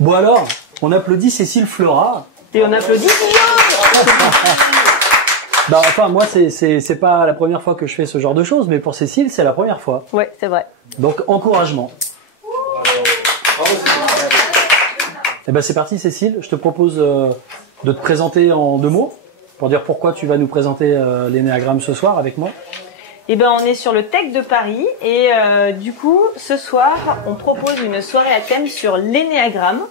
Bon alors, on applaudit Cécile Fleurat. Et on applaudit Guillaume. Bah enfin moi c'est pas la première fois que je fais ce genre de choses, mais pour Cécile c'est la première fois. Ouais, c'est vrai. Donc encouragement. Et ben c'est parti Cécile, je te propose de te présenter en 2 mots pour dire pourquoi tu vas nous présenter l'énéagramme ce soir avec moi. Eh ben on est sur le Tech de Paris et du coup ce soir on propose une soirée à thème sur l'énéagramme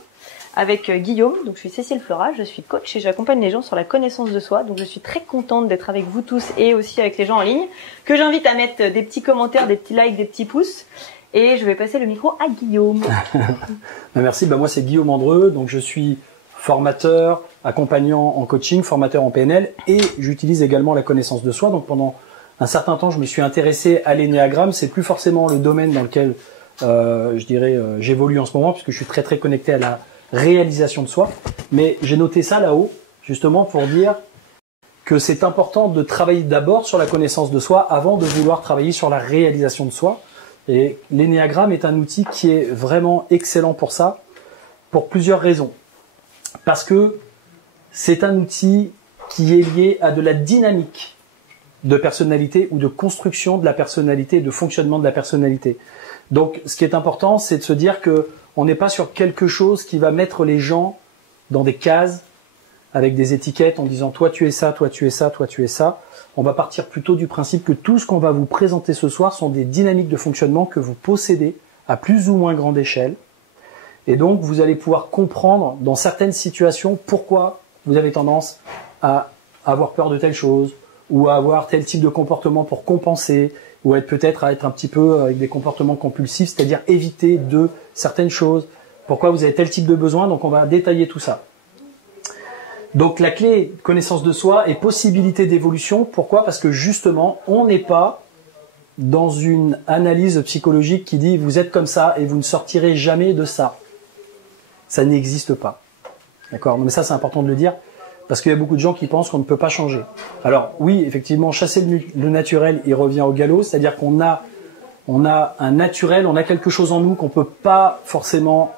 avec Guillaume. Donc je suis Cécile Fleurat, je suis coach et j'accompagne les gens sur la connaissance de soi. Donc je suis très contente d'être avec vous tous et aussi avec les gens en ligne que j'invite à mettre des petits commentaires, des petits likes, des petits pouces. Et je vais passer le micro à Guillaume. Merci, moi c'est Guillaume Andreu, donc je suis formateur, accompagnant en coaching, formateur en PNL et j'utilise également la connaissance de soi. Donc pendant un certain temps, je me suis intéressé à l'énéagramme. C'est plus forcément le domaine dans lequel j'évolue en ce moment puisque je suis très connecté à la réalisation de soi. Mais j'ai noté ça là-haut justement pour dire que c'est important de travailler d'abord sur la connaissance de soi avant de vouloir travailler sur la réalisation de soi. Et l'énéagramme est un outil qui est vraiment excellent pour ça, pour plusieurs raisons. Parce que c'est un outil qui est lié à de la dynamique de personnalité ou de construction de la personnalité, de fonctionnement de la personnalité. Donc, ce qui est important, c'est de se dire que on n'est pas sur quelque chose qui va mettre les gens dans des cases avec des étiquettes en disant toi tu es ça, toi tu es ça, toi tu es ça. On va partir plutôt du principe que tout ce qu'on va vous présenter ce soir sont des dynamiques de fonctionnement que vous possédez à plus ou moins grande échelle. Et donc, vous allez pouvoir comprendre dans certaines situations pourquoi vous avez tendance à avoir peur de telle chose ou à avoir tel type de comportement pour compenser ou peut-être à être un petit peu avec des comportements compulsifs, c'est-à-dire éviter de certaines choses. Pourquoi vous avez tel type de besoin, donc on va détailler tout ça. Donc la clé connaissance de soi et possibilité d'évolution. Pourquoi ? Parce que justement, on n'est pas dans une analyse psychologique qui dit vous êtes comme ça et vous ne sortirez jamais de ça. Ça n'existe pas. D'accord ? Mais ça c'est important de le dire parce qu'il y a beaucoup de gens qui pensent qu'on ne peut pas changer. Alors oui, effectivement, chasser le naturel, il revient au galop, c'est-à-dire qu'on a un naturel, on a quelque chose en nous qu'on peut pas forcément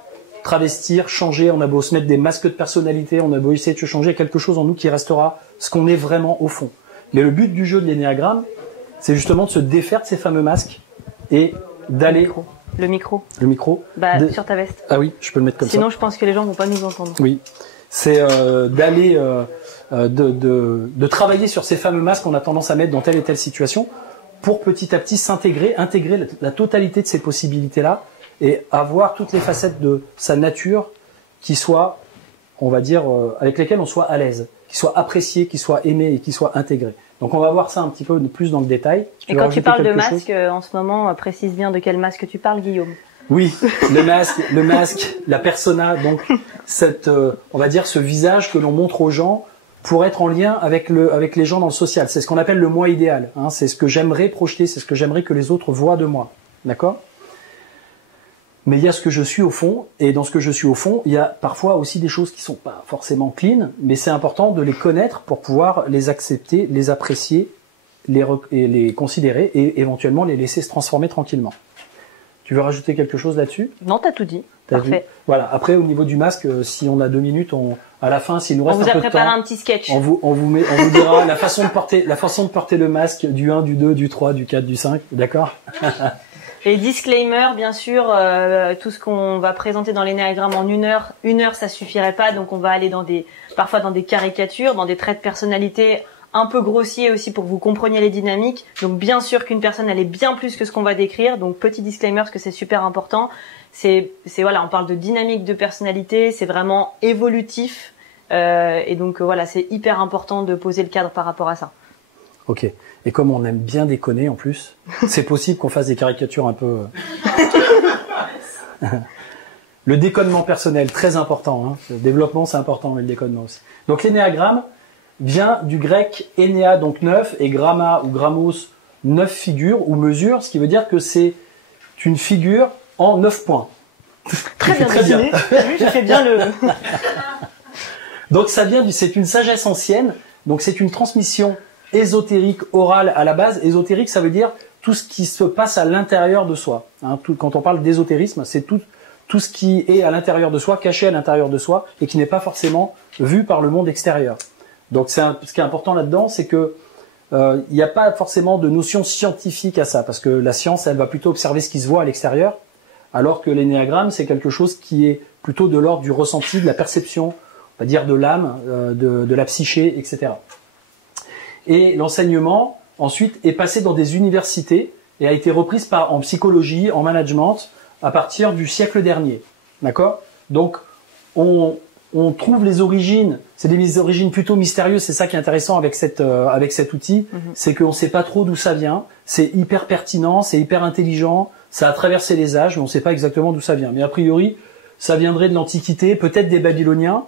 travestir, changer, on a beau se mettre des masques de personnalité, on a beau essayer de changer quelque chose en nous qui restera ce qu'on est vraiment au fond. Mais le but du jeu de l'énéagramme, c'est justement de se défaire de ces fameux masques et d'aller... Le micro. Sur ta veste. Ah oui, je peux le mettre comme ça. Sinon, je pense que les gens vont pas nous entendre. Oui, c'est d'aller... de travailler sur ces fameux masques qu'on a tendance à mettre dans telle et telle situation pour petit à petit intégrer la totalité de ces possibilités-là et avoir toutes les facettes de sa nature qui soient, on va dire, avec lesquelles on soit à l'aise, qui soient appréciées, qui soient aimées et qui soient intégrées. Donc on va voir ça un petit peu plus dans le détail. Et quand tu parles de masque, en ce moment, précise bien de quel masque tu parles, Guillaume. Oui, le masque, la persona, donc on va dire ce visage que l'on montre aux gens pour être en lien avec les gens dans le social. C'est ce qu'on appelle le moi idéal. Hein. C'est ce que j'aimerais projeter, c'est ce que j'aimerais que les autres voient de moi. D'accord ? Mais il y a ce que je suis au fond, et dans ce que je suis au fond, il y a parfois aussi des choses qui sont pas forcément clean, mais c'est important de les connaître pour pouvoir les accepter, les apprécier, les considérer et éventuellement les laisser se transformer tranquillement. Tu veux rajouter quelque chose là-dessus ? Non, t'as tout dit. Parfait. Voilà. Après, au niveau du masque, si on a 2 minutes, à la fin, s'il nous reste un peu de temps, on vous a préparé un petit sketch. On vous dira la façon de porter le masque du 1, du 2, du 3, du 4, du 5. D'accord ? Les disclaimers, bien sûr, tout ce qu'on va présenter dans l'énéagramme en 1 heure. 1 heure, ça suffirait pas, donc on va aller parfois dans des caricatures, dans des traits de personnalité un peu grossiers aussi pour que vous compreniez les dynamiques. Donc bien sûr qu'une personne, elle est bien plus que ce qu'on va décrire. Donc petit disclaimer, parce que c'est super important. Voilà, on parle de dynamique de personnalité, c'est vraiment évolutif. Et donc voilà, c'est hyper important de poser le cadre par rapport à ça. Ok. Et comme on aime bien déconner en plus, c'est possible qu'on fasse des caricatures un peu... Le déconnement personnel, très important. Hein. Le développement, c'est important, mais le déconnement aussi. Donc l'énéagramme vient du grec énéa, donc 9, et gramma ou grammos, 9 figures ou mesures, ce qui veut dire que c'est une figure en 9 points. Très bien dessiné. J'ai fait bien le... Donc c'est une sagesse ancienne, donc c'est une transmission ésotérique orale à la base. Ésotérique, ça veut dire tout ce qui se passe à l'intérieur de soi. Hein, quand on parle d'ésotérisme, c'est tout tout ce qui est à l'intérieur de soi, caché à l'intérieur de soi, et qui n'est pas forcément vu par le monde extérieur. Donc ce qui est important là-dedans, c'est que il n'y a pas forcément de notion scientifique à ça, parce que la science, elle va plutôt observer ce qui se voit à l'extérieur, alors que l'énéagramme, c'est quelque chose qui est plutôt de l'ordre du ressenti, de la perception, on va dire de l'âme, de la psyché, etc. Et l'enseignement, ensuite, est passé dans des universités et a été reprise en psychologie, en management, à partir du siècle dernier. D'accord ? Donc, on trouve les origines, c'est des origines plutôt mystérieuses, c'est ça qui est intéressant avec cet outil, c'est qu'on ne sait pas trop d'où ça vient, c'est hyper pertinent, c'est hyper intelligent, ça a traversé les âges, mais on ne sait pas exactement d'où ça vient. Mais a priori, ça viendrait de l'Antiquité, peut-être des Babyloniens,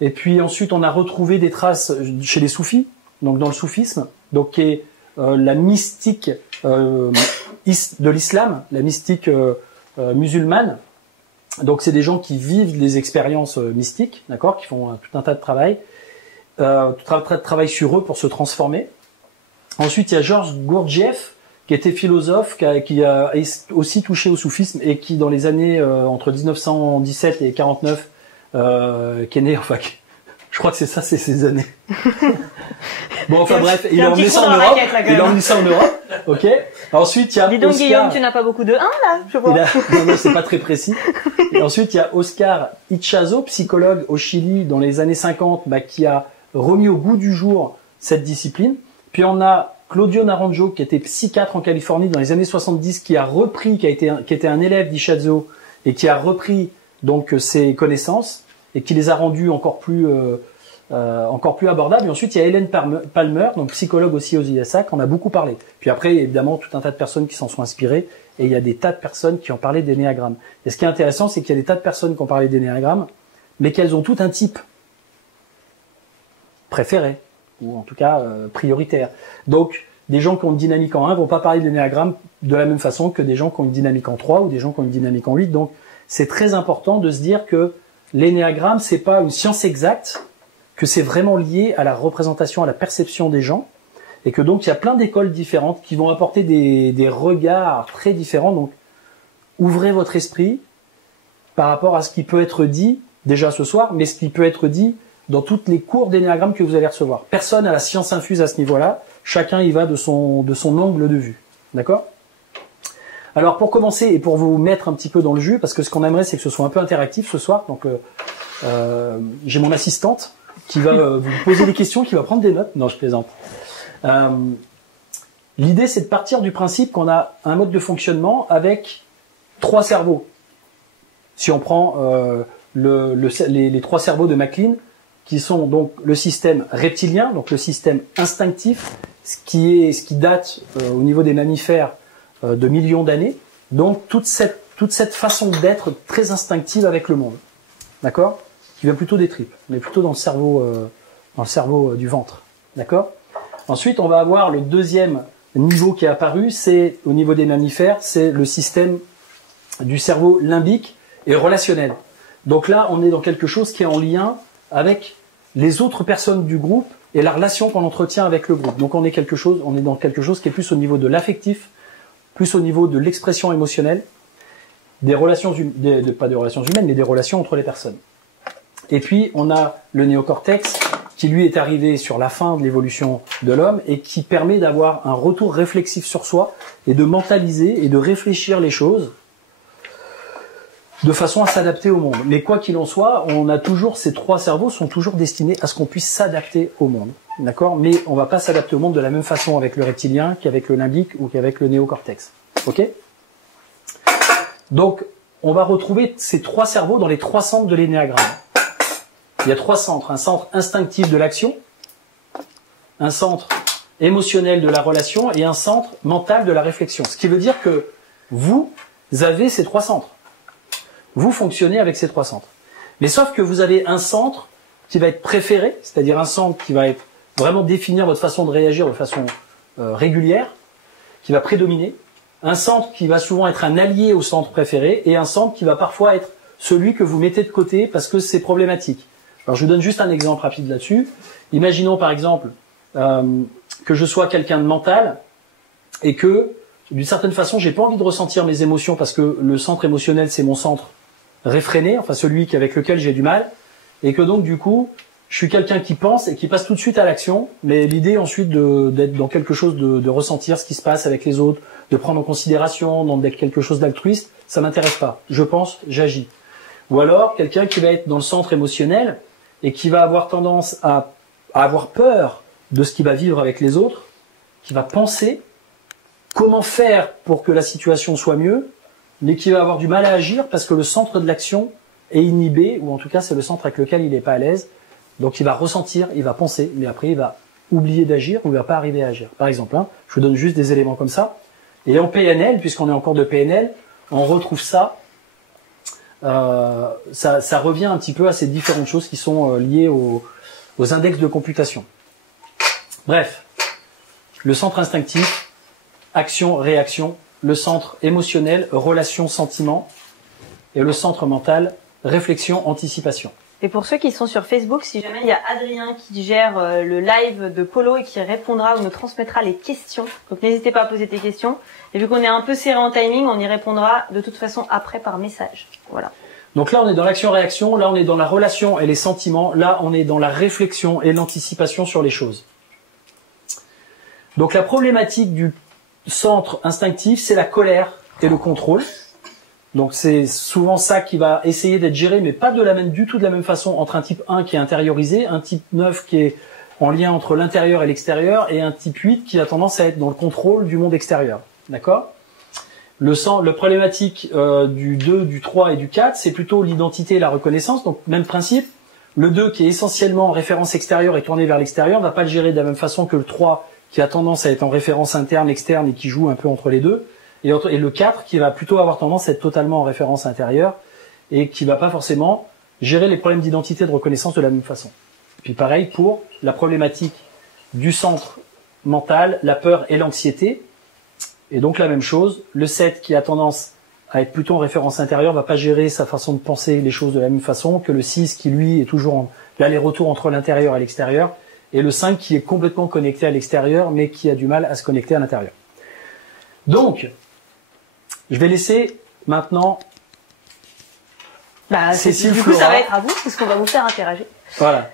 et puis ensuite on a retrouvé des traces chez les soufis, donc dans le soufisme, donc qui est la mystique de l'islam, la mystique musulmane. Donc c'est des gens qui vivent des expériences mystiques, d'accord, qui font tout un tas de travail, tout un tas de travail sur eux pour se transformer. Ensuite, il y a Georges Gurdjieff, qui était philosophe, qui a aussi touché au soufisme et qui, dans les années entre 1917 et 49, qui est né, enfin, je crois que c'est ça, c'est ces années. Bon, enfin bref, il a emmené ça en Europe. Il a emmené ça en Europe. Ok. Ensuite, il y a Dis donc, Oscar... Guillaume, tu n'as pas beaucoup de 1 là, je vois. Non, c'est pas très précis. Et ensuite, il y a Oscar Ichazo, psychologue au Chili dans les années 50, qui a remis au goût du jour cette discipline. Puis on a Claudio Naranjo, qui était psychiatre en Californie dans les années 70, qui a repris, qui était un élève d'Ichazo et qui a repris donc ses connaissances et qui les a rendues encore plus abordables. Et ensuite, il y a Hélène Palmer, donc psychologue aussi aux ISA, qu'on a beaucoup parlé. Puis après, évidemment, tout un tas de personnes qui s'en sont inspirées, et il y a des tas de personnes qui ont parlé d'énéagramme. Et ce qui est intéressant, c'est qu'il y a des tas de personnes qui ont parlé d'énéagramme, mais qu'elles ont tout un type préféré, ou en tout cas prioritaire. Donc, des gens qui ont une dynamique en 1 vont pas parler d'énéagramme de la même façon que des gens qui ont une dynamique en 3 ou des gens qui ont une dynamique en 8. Donc, c'est très important de se dire que l'énéagramme, c'est pas une science exacte, que c'est vraiment lié à la représentation, à la perception des gens, et que donc il y a plein d'écoles différentes qui vont apporter des regards très différents. Donc, ouvrez votre esprit par rapport à ce qui peut être dit déjà ce soir, mais ce qui peut être dit dans toutes les cours d'énéagramme que vous allez recevoir. Personne n'a la science infuse à ce niveau-là. Chacun y va de son angle de vue. D'accord ? Alors, pour commencer et pour vous mettre un petit peu dans le jus, parce que ce qu'on aimerait, c'est que ce soit un peu interactif ce soir. Donc, j'ai mon assistante qui va vous poser des questions, qui va prendre des notes. Non, je plaisante. L'idée, c'est de partir du principe qu'on a un mode de fonctionnement avec 3 cerveaux. Si on prend les 3 cerveaux de MacLean, qui sont donc le système reptilien, donc le système instinctif, ce qui date au niveau des mammifères de millions d'années. Donc toute cette façon d'être très instinctive avec le monde, d'accord, qui vient plutôt des tripes, mais plutôt dans le cerveau du ventre, d'accord. Ensuite, on va avoir le deuxième niveau qui est apparu, c'est au niveau des mammifères, c'est le système du cerveau limbique et relationnel. Donc là, on est dans quelque chose qui est en lien avec les autres personnes du groupe et la relation qu'on entretient avec le groupe. Donc on est dans quelque chose qui est plus au niveau de l'affectif, plus au niveau de l'expression émotionnelle, des relations pas des relations humaines, mais des relations entre les personnes. Et puis on a le néocortex qui lui est arrivé sur la fin de l'évolution de l'homme et qui permet d'avoir un retour réflexif sur soi et de mentaliser et de réfléchir les choses de façon à s'adapter au monde. Mais quoi qu'il en soit, ces 3 cerveaux sont toujours destinés à ce qu'on puisse s'adapter au monde. D'accord ? Mais on va pas s'adapter au monde de la même façon avec le reptilien qu'avec le limbique ou qu'avec le néocortex. Ok ? Donc, on va retrouver ces 3 cerveaux dans les 3 centres de l'énéagramme. Il y a 3 centres. Un centre instinctif de l'action, un centre émotionnel de la relation et un centre mental de la réflexion. Ce qui veut dire que vous avez ces 3 centres. Vous fonctionnez avec ces 3 centres. Mais sauf que vous avez un centre qui va être préféré, c'est-à-dire un centre qui va être vraiment définir votre façon de réagir de façon régulière, qui va prédominer, un centre qui va souvent être un allié au centre préféré, et un centre qui va parfois être celui que vous mettez de côté parce que c'est problématique. Alors je vous donne juste un exemple rapide là-dessus. Imaginons par exemple que je sois quelqu'un de mental et que d'une certaine façon j'ai pas envie de ressentir mes émotions parce que le centre émotionnel c'est mon centre réfréné, enfin celui avec lequel j'ai du mal, et que donc du coup, je suis quelqu'un qui pense et qui passe tout de suite à l'action, mais l'idée ensuite d'être dans quelque chose, de ressentir ce qui se passe avec les autres, de prendre en considération, d'être quelque chose d'altruiste, ça m'intéresse pas. Je pense, j'agis. Ou alors quelqu'un qui va être dans le centre émotionnel et qui va avoir tendance à avoir peur de ce qu'il va vivre avec les autres, qui va penser comment faire pour que la situation soit mieux, mais qui va avoir du mal à agir parce que le centre de l'action est inhibé, ou en tout cas c'est le centre avec lequel il n'est pas à l'aise. Donc il va ressentir, il va penser, mais après il va oublier d'agir ou il va pas arriver à agir. Par exemple, je vous donne juste des éléments comme ça. Et en PNL, puisqu'on est en cours de PNL, on retrouve ça. Ça revient un petit peu à ces différentes choses qui sont liées aux index de computation. Bref, le centre instinctif, action, réaction, le centre émotionnel, relation, sentiment, et le centre mental, réflexion, anticipation. Et pour ceux qui sont sur Facebook, si jamais il y a Adrien qui gère le live de Polo et qui répondra ou nous transmettra les questions, donc n'hésitez pas à poser tes questions. Et vu qu'on est un peu serré en timing, on y répondra de toute façon après par message. Voilà. Donc là, on est dans l'action-réaction, là, on est dans la relation et les sentiments, là, on est dans la réflexion et l'anticipation sur les choses. Donc la problématique du centre instinctif, c'est la colère et le contrôle. Donc c'est souvent ça qui va essayer d'être géré, mais pas du tout de la même façon entre un type 1 qui est intériorisé, un type 9 qui est en lien entre l'intérieur et l'extérieur, et un type 8 qui a tendance à être dans le contrôle du monde extérieur. D'accord ? Le problématique du 2, du 3 et du 4, c'est plutôt l'identité et la reconnaissance. Donc même principe, le 2 qui est essentiellement en référence extérieure et tourné vers l'extérieur, va pas le gérer de la même façon que le 3 qui a tendance à être en référence interne, externe et qui joue un peu entre les deux. Et le 4 qui va plutôt avoir tendance à être totalement en référence intérieure et qui va pas forcément gérer les problèmes d'identité et de reconnaissance de la même façon. Puis pareil pour la problématique du centre mental, la peur et l'anxiété. Et donc la même chose, le 7 qui a tendance à être plutôt en référence intérieure va pas gérer sa façon de penser les choses de la même façon que le 6 qui lui est toujours en l'aller-retour entre l'intérieur et l'extérieur, et le 5 qui est complètement connecté à l'extérieur mais qui a du mal à se connecter à l'intérieur. Donc, je vais laisser maintenant Cécile, du coup, ça va être à vous, parce qu'on va vous faire interagir. Voilà.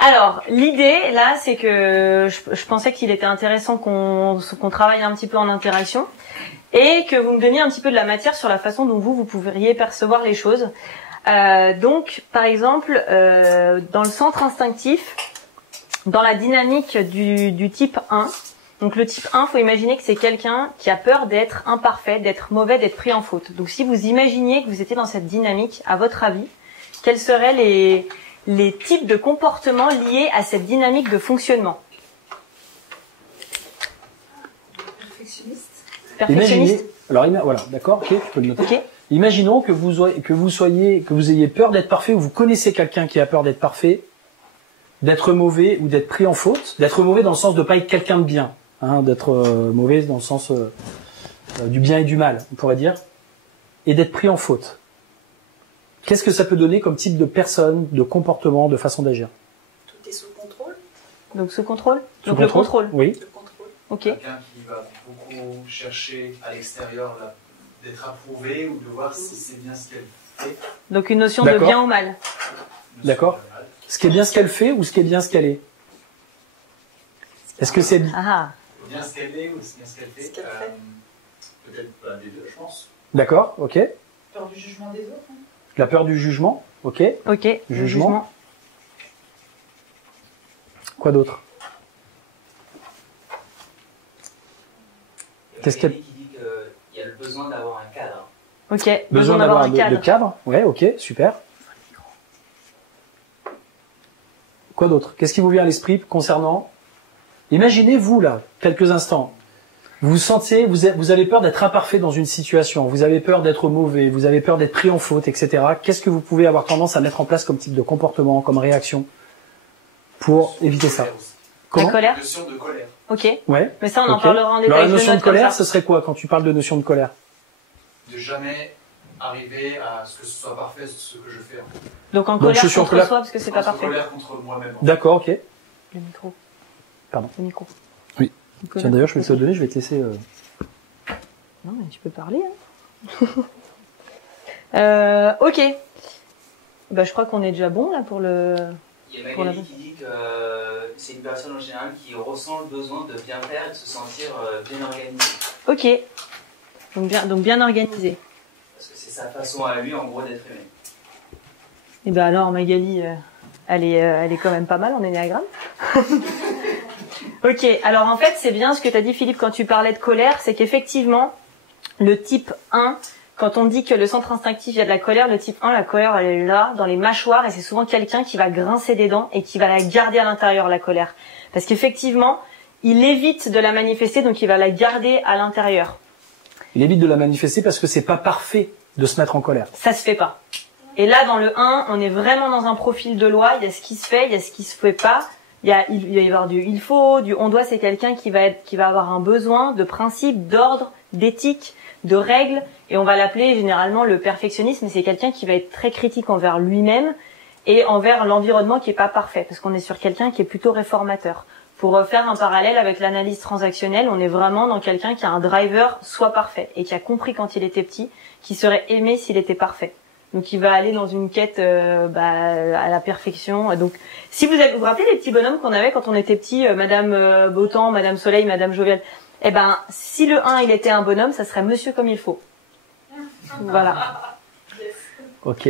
Alors, l'idée, là, c'est que je pensais qu'il était intéressant qu'on travaille un petit peu en interaction et que vous me donniez un petit peu de la matière sur la façon dont vous pourriez percevoir les choses. Donc, par exemple, dans le centre instinctif, dans la dynamique du type 1, donc le type 1, faut imaginer que c'est quelqu'un qui a peur d'être imparfait, d'être mauvais, d'être pris en faute. Donc si vous imaginiez que vous étiez dans cette dynamique, à votre avis, quels seraient les types de comportements liés à cette dynamique de fonctionnement? Perfectionniste. Imaginez, alors voilà, d'accord, ok, tu peux le noter. Okay. Imaginons que vous ayez peur d'être parfait, ou vous connaissez quelqu'un qui a peur d'être parfait, d'être mauvais ou d'être pris en faute, d'être mauvais dans le sens de pas être quelqu'un de bien, d'être mauvais dans le sens du bien et du mal, on pourrait dire, et d'être pris en faute. Qu'est-ce que ça peut donner comme type de personne, de comportement, de façon d'agir? Tout est sous contrôle. Donc sous contrôle. Donc le contrôle. Oui. Le contrôle. Ok. Quelqu'un qui va beaucoup chercher à l'extérieur d'être approuvé ou de voir si c'est bien ce qu'elle fait. Donc une notion de bien ou mal. D'accord. Ce qui est bien ce qu'elle fait ou ce qui est bien ce qu'elle est? Est-ce que c'est bien ce qu'elle est ou bien ce qu'elle fait? Peut-être des deux, je pense. D'accord, ok. Peur du jugement des autres. La peur du jugement, ok. Ok. Jugement. Quoi d'autre? Qu'est-ce qui dit qu'il y a le besoin d'avoir un cadre. Ok. Besoin d'avoir un cadre. Ouais, ok, super. Quoi d'autre? Qu'est-ce qui vous vient à l'esprit concernant? Imaginez-vous là, quelques instants. Vous sentez, vous avez peur d'être imparfait dans une situation, vous avez peur d'être mauvais, vous avez peur d'être pris en faute, etc. Qu'est-ce que vous pouvez avoir tendance à mettre en place comme type de comportement, comme réaction pour éviter ça? La colère. Notion de colère. Ok. Ouais. Mais ça, on en parlera en détail. Alors la notion de colère, ce serait quoi quand tu parles de notion de colère? De jamais arriver à ce que ce soit parfait, ce que je fais. Donc en colère contre soi parce que c'est pas parfait. En colère contre moi-même. D'accord, ok. Le micro. Pardon. Le micro. Oui. Tiens, d'ailleurs, je vais te le donner, je vais te laisser... Non, mais tu peux parler. Hein. Ok. Bah, je crois qu'on est déjà bon là pour le. Il y a Magali qui dit que c'est une personne en général qui ressent le besoin de bien faire et de se sentir bien organisée. Ok. Donc bien organisé. Parce que c'est sa façon à lui, en gros, d'être aimé. Et ben alors Magali, elle est quand même pas mal en énéagramme. Ok. Alors en fait, c'est bien ce que tu as dit Philippe quand tu parlais de colère, c'est qu'effectivement, le type 1, quand on dit que le centre instinctif, il y a de la colère, le type 1, la colère, elle est là, dans les mâchoires, et c'est souvent quelqu'un qui va grincer des dents et qui va la garder à l'intérieur, la colère. Parce qu'effectivement, il évite de la manifester, donc il va la garder à l'intérieur. Il évite de la manifester parce que c'est pas parfait de se mettre en colère. Ça se fait pas. Et là, dans le 1, on est vraiment dans un profil de loi, il y a ce qui se fait, il y a ce qui se fait pas. Il va y avoir du il faut, du on doit, c'est quelqu'un qui va avoir un besoin de principe, d'ordre, d'éthique, de règles, et on va l'appeler généralement le perfectionnisme, c'est quelqu'un qui va être très critique envers lui-même et envers l'environnement qui est pas parfait, parce qu'on est sur quelqu'un qui est plutôt réformateur. Pour faire un parallèle avec l'analyse transactionnelle, on est vraiment dans quelqu'un qui a un driver soit parfait, et qui a compris quand il était petit qu'il serait aimé s'il était parfait. Donc il va aller dans une quête à la perfection. Donc si vous vous rappelez les petits bonhommes qu'on avait quand on était petit, Madame Beautemps, Madame Soleil, Madame Jovial, eh ben si le 1 il était un bonhomme, ça serait Monsieur comme il faut. Voilà. Ok.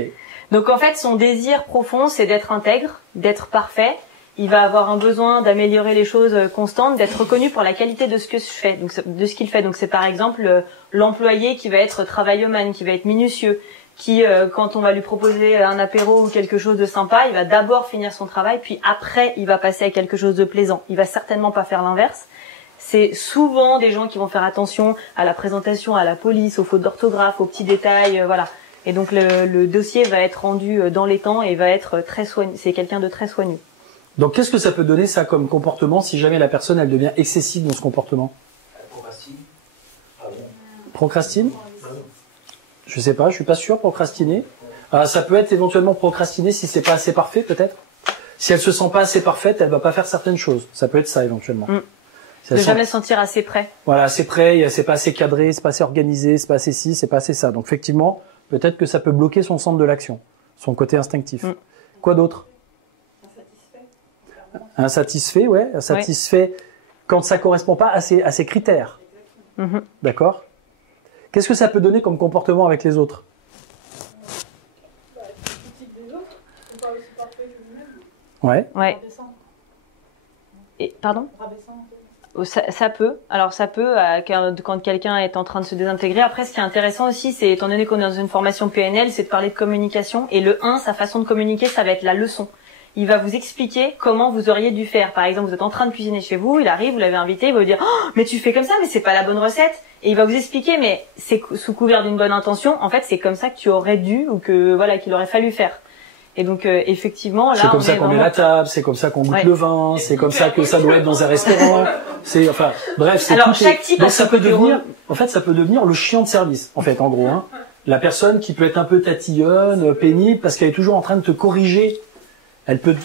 Donc en fait son désir profond c'est d'être intègre, d'être parfait. Il va avoir un besoin d'améliorer les choses constantes, d'être reconnu pour la qualité de ce que je fais, donc de ce qu'il fait. Donc c'est par exemple l'employé qui va être travaillomane, qui va être minutieux, qui quand on va lui proposer un apéro ou quelque chose de sympa, il va d'abord finir son travail, puis après il va passer à quelque chose de plaisant. Il va certainement pas faire l'inverse. C'est souvent des gens qui vont faire attention à la présentation, à la police, aux fautes d'orthographe, aux petits détails, voilà. Et donc le dossier va être rendu dans les temps et va être très soigneux. C'est quelqu'un de très soigneux. Donc qu'est-ce que ça peut donner ça comme comportement si jamais la personne elle devient excessive dans ce comportement? Procrastine. Procrastine? Je sais pas, je suis pas sûr. Procrastiner. Ça peut être éventuellement procrastiner si c'est pas assez parfait peut-être. Si elle se sent pas assez parfaite, elle va pas faire certaines choses. Ça peut être ça éventuellement. Si de jamais se sentir assez près. Voilà, assez près, c'est pas assez cadré, c'est pas assez organisé, c'est pas assez ci, c'est pas assez ça. Donc effectivement, peut-être que ça peut bloquer son centre de l'action, son côté instinctif. Quoi d'autre? Insatisfait, ouais. Insatisfait quand ça correspond pas à ses critères. D'accord. Qu'est-ce que ça peut donner comme comportement avec les autres? Ouais. Ouais. Et, pardon? Ça peut. Alors ça peut quand quelqu'un est en train de se désintégrer. Après, ce qui est intéressant aussi, c'est étant donné qu'on est dans une formation PNL, c'est de parler de communication. Et le 1, sa façon de communiquer, ça va être la leçon. Il va vous expliquer comment vous auriez dû faire. Par exemple, vous êtes en train de cuisiner chez vous, il arrive, vous l'avez invité, il va vous dire « Oh, mais tu fais comme ça, mais c'est pas la bonne recette !» Et il va vous expliquer, mais c'est sous couvert d'une bonne intention. En fait, c'est comme ça que tu aurais dû ou que voilà qu'il aurait fallu faire. Et donc effectivement, là, c'est comme ça qu'on met la table, c'est comme ça qu'on goûte le vin, c'est comme ça que ça doit être dans un restaurant. C'est enfin bref, c'est alors chaque type. Donc ça peut devenir, en fait, ça peut devenir le chiant de service. En fait, en gros, hein, la personne qui peut être un peu tatillonne, pénible, parce qu'elle est toujours en train de te corriger.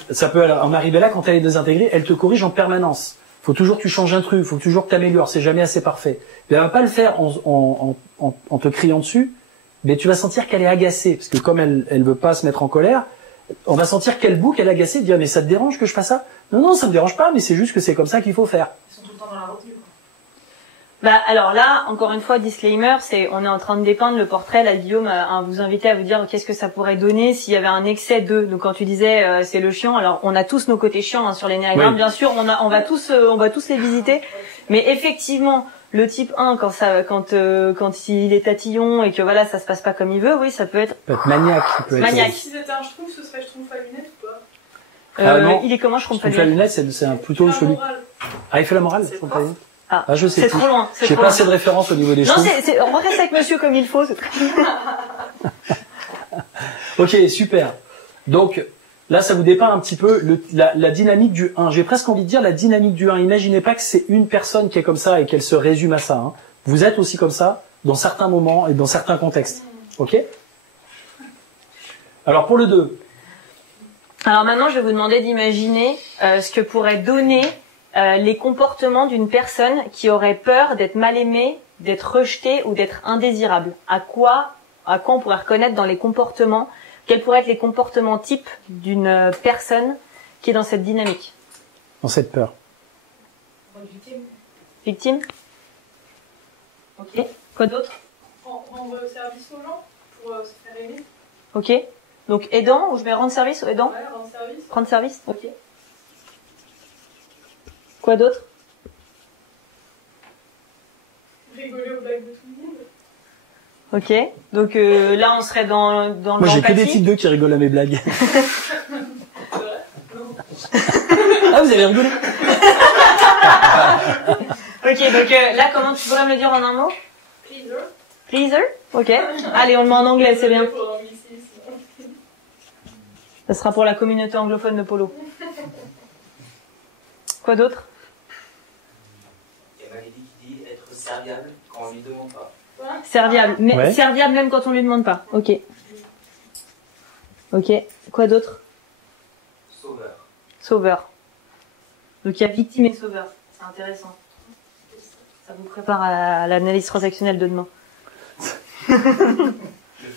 Ça peut en arriver là quand elle est désintégrée, elle te corrige en permanence. Faut toujours que tu changes un truc, faut toujours que tu améliores, c'est jamais assez parfait. Mais elle va pas le faire en te criant dessus, mais tu vas sentir qu'elle est agacée, parce que comme elle veut pas se mettre en colère, on va sentir qu'elle boucle, elle est agacée, de dire mais ça te dérange que je fasse ça? Non, ça me dérange pas, mais c'est juste que c'est comme ça qu'il faut faire. Ils sont tout le temps dans la routine. Bah alors là, encore une fois, disclaimer, on est en train de dépeindre le portrait. Là, Guillaume vous invitait à vous dire qu'est-ce que ça pourrait donner s'il y avait un excès de. Donc quand tu disais c'est le chiant, alors on a tous nos côtés chiants sur l'énéagramme, bien sûr, on va tous les visiter, mais effectivement. Le type 1, quand il est tatillon et que voilà, ça se passe pas comme il veut, oui, ça peut être. Ça peut être maniaque. Maniaque. Si c'était un schtroumpf, ce serait schtroumpf à lunettes ou pas? Non. Il est comment, schtroumpf à lunettes? C'est plutôt celui. Ah, il fait la morale, schtroumpf à lunettes. Ah, je sais. C'est trop loin. J'ai pas assez de références au niveau des choses. Non, on va rester avec monsieur comme il faut, c'est très Ok, super. Donc, là, ça vous dépeint un petit peu la dynamique du 1. J'ai presque envie de dire la dynamique du 1. Imaginez pas que c'est une personne qui est comme ça et qu'elle se résume à ça. Hein. Vous êtes aussi comme ça dans certains moments et dans certains contextes. Ok? Alors, pour le 2. Alors maintenant, je vais vous demander d'imaginer ce que pourrait donner les comportements d'une personne qui aurait peur d'être mal aimée, d'être rejetée ou d'être indésirable. À quoi à quoi on pourrait reconnaître dans les comportements, quels pourraient être les comportements types d'une personne qui est dans cette dynamique. Dans cette peur. Victime. Ok. Quoi d'autre? Rendre service aux gens pour se faire aimer. Ok. Donc aidant, ou je vais rendre service ou aidant? Ouais, rendre service. Prendre service. Ok. Quoi d'autre? Rigoler aux blagues de tout le monde. Ok. Donc là, on serait dans Moi, j'ai que des types 2 qui rigolent à mes blagues. C'est vrai? Non. Ah, vous avez rigolé? Ok, donc là, comment tu pourrais me le dire en un mot? Pleaser. Pleaser. Ok. Allez, on le met en anglais, c'est bien. Pour l'anglicisme. Ça sera pour la communauté anglophone de Polo. Quoi d'autre? Il y a Marie qui dit être serviable quand on lui demande pas. Serviable. Mais Ouais. serviable même quand on lui demande pas. Ok. Ok. Quoi d'autre? Sauveur. Sauveur. Donc il y a victime et sauveur. C'est intéressant. Ça vous prépare à l'analyse transactionnelle de demain. Le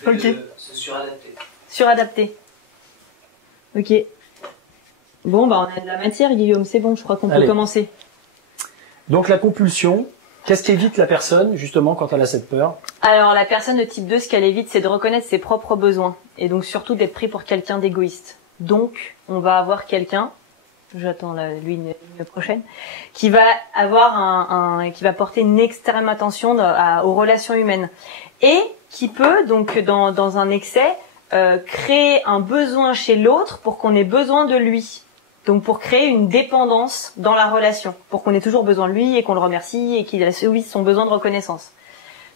fait Ok. de se suradapter. Suradapté. Ok. Bon, bah on a de la matière, Guillaume. C'est bon, je crois qu'on peut Allez. commencer. Donc la compulsion, qu'est-ce qui évite la personne, justement, quand elle a cette peur? Alors la personne de type 2, ce qu'elle évite, c'est de reconnaître ses propres besoins. Et donc surtout d'être pris pour quelqu'un d'égoïste. Donc, on va avoir quelqu'un, j'attends lui une prochaine, qui va avoir qui va porter une extrême attention aux relations humaines. Et qui peut, donc dans un excès, créer un besoin chez l'autre pour qu'on ait besoin de lui. Donc pour créer une dépendance dans la relation, pour qu'on ait toujours besoin de lui et qu'on le remercie et qu'il assouvisse son besoin de reconnaissance.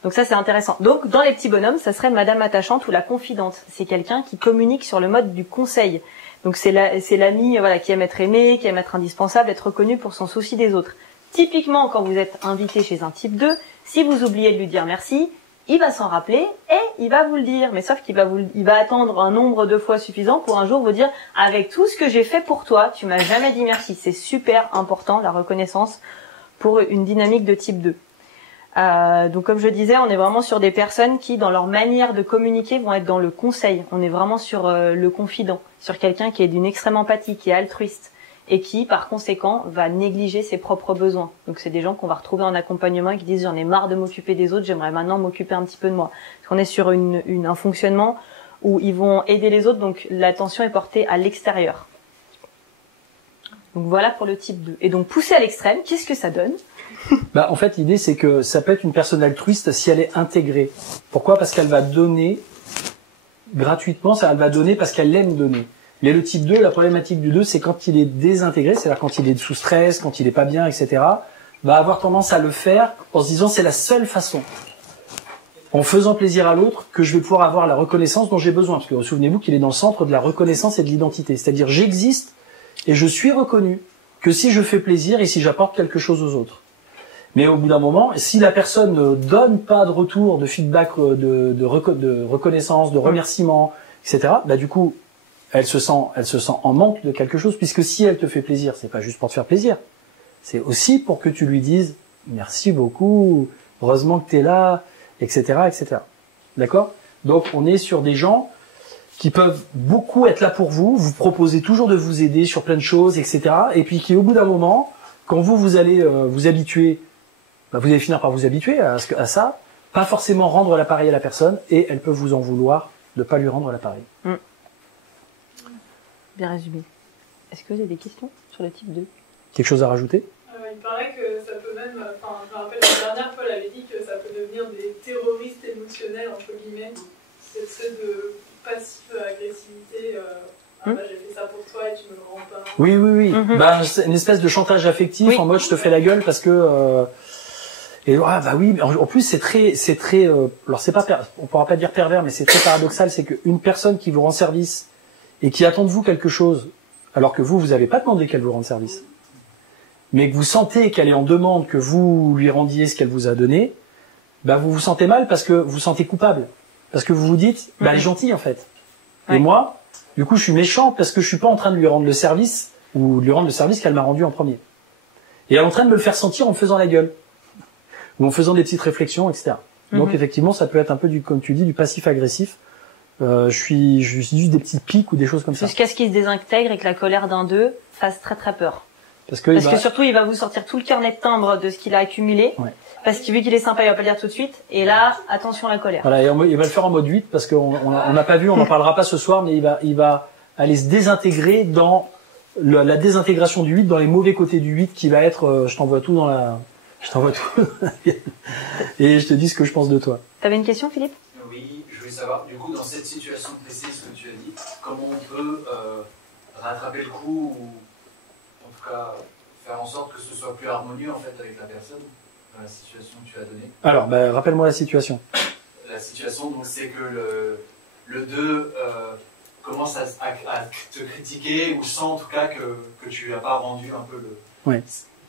Donc ça c'est intéressant. Donc dans les petits bonhommes, ça serait Madame attachante ou la confidente. C'est quelqu'un qui communique sur le mode du conseil. Donc c'est l'ami voilà qui aime être aimé, qui aime être indispensable, être reconnu pour son souci des autres. Typiquement quand vous êtes invité chez un type 2, si vous oubliez de lui dire merci, il va s'en rappeler et il va vous le dire. Mais sauf qu'il va attendre un nombre de fois suffisant pour un jour vous dire avec tout ce que j'ai fait pour toi, tu m'as jamais dit merci. C'est super important la reconnaissance pour une dynamique de type 2. Donc comme je disais, on est vraiment sur des personnes qui, dans leur manière de communiquer, vont être dans le conseil. On est vraiment sur le confident, sur quelqu'un qui est d'une extrême empathie, qui est altruiste et qui, par conséquent, va négliger ses propres besoins. Donc c'est des gens qu'on va retrouver en accompagnement et qui disent j'en ai marre de m'occuper des autres, j'aimerais maintenant m'occuper un petit peu de moi. Parce qu'on est sur un fonctionnement où ils vont aider les autres, donc l'attention est portée à l'extérieur. Donc voilà pour le type 2. Et donc poussé à l'extrême, qu'est-ce que ça donne? Bah, en fait, l'idée, c'est que ça peut être une personne altruiste si elle est intégrée. Pourquoi? Parce qu'elle va donner gratuitement, elle va donner parce qu'elle aime donner. Mais le type 2, la problématique du 2, c'est quand il est désintégré, c'est-à-dire quand il est sous stress, quand il est pas bien, etc., va avoir tendance à le faire en se disant c'est la seule façon, en faisant plaisir à l'autre, que je vais pouvoir avoir la reconnaissance dont j'ai besoin. Parce que souvenez-vous qu'il est dans le centre de la reconnaissance et de l'identité. C'est-à-dire j'existe et je suis reconnu que si je fais plaisir et si j'apporte quelque chose aux autres. Mais au bout d'un moment, si la personne ne donne pas de retour, de feedback, de reconnaissance, de remerciement, etc., bah du coup, elle se sent en manque de quelque chose, puisque si elle te fait plaisir, c'est pas juste pour te faire plaisir, c'est aussi pour que tu lui dises merci beaucoup, heureusement que tu es là, etc., etc. D'accord? Donc on est sur des gens qui peuvent beaucoup être là pour vous, vous proposer toujours de vous aider sur plein de choses, etc. Et puis qui au bout d'un moment, quand vous allez vous habituer, bah, vous allez finir par vous habituer à ça, pas forcément rendre l'appareil à la personne, et elle peut vous en vouloir de pas lui rendre l'appareil. Bien résumé. Est-ce que vous avez des questions sur le type 2? Quelque chose à rajouter? Il paraît que ça peut même, enfin, je me rappelle la dernière fois, elle avait dit que ça peut devenir des terroristes émotionnels, entre guillemets. C'est de passive-agressivité. Bah, j'ai fait ça pour toi et tu me le rends pas. Oui, oui, oui. Bah, c'est une espèce de chantage affectif, en mode je te fais la gueule parce que... Et bah oui, en plus c'est très, alors c'est pas, on pourra pas dire pervers, mais c'est très paradoxal, c'est qu'une personne qui vous rend service et qui attend de vous quelque chose, alors que vous avez pas demandé qu'elle vous rende service, mais que vous sentez qu'elle est en demande que vous lui rendiez ce qu'elle vous a donné, bah vous vous sentez mal parce que vous vous sentez coupable, parce que vous vous dites, bah elle est gentille en fait. Ouais. Et moi, du coup, je suis méchant parce que je suis pas en train de lui rendre le service ou de lui rendre le service qu'elle m'a rendu en premier. Et elle est en train de me le faire sentir en me faisant la gueule ou en faisant des petites réflexions, etc. Donc effectivement, ça peut être un peu comme tu dis, du passif-agressif. Je suis juste des petits pics ou des choses comme ça. Jusqu'à ce qu'il se désintègre et que la colère d'un d'eux fasse très très peur. Parce que surtout, il va vous sortir tout le carnet de timbres de ce qu'il a accumulé. Ouais. Parce que vu qu'il est sympa, il va pas le dire tout de suite. Et là, attention à la colère. Voilà, et il va le faire en mode 8 parce qu'on n'a pas vu, on n'en parlera pas ce soir, mais il va aller se désintégrer dans la désintégration du 8, dans les mauvais côtés du 8 qui va être, je t'envoie tout je t'envoie tout. Et je te dis ce que je pense de toi. T'avais une question, Philippe? Oui, je voulais savoir, du coup, dans cette situation précise que tu as dit, comment on peut rattraper le coup ou en tout cas faire en sorte que ce soit plus harmonieux en fait avec la personne dans la situation que tu as donnée. Alors, rappelle-moi la situation. La situation, donc, c'est que le 2 commence à te critiquer ou sent en tout cas que tu n'as pas rendu un peu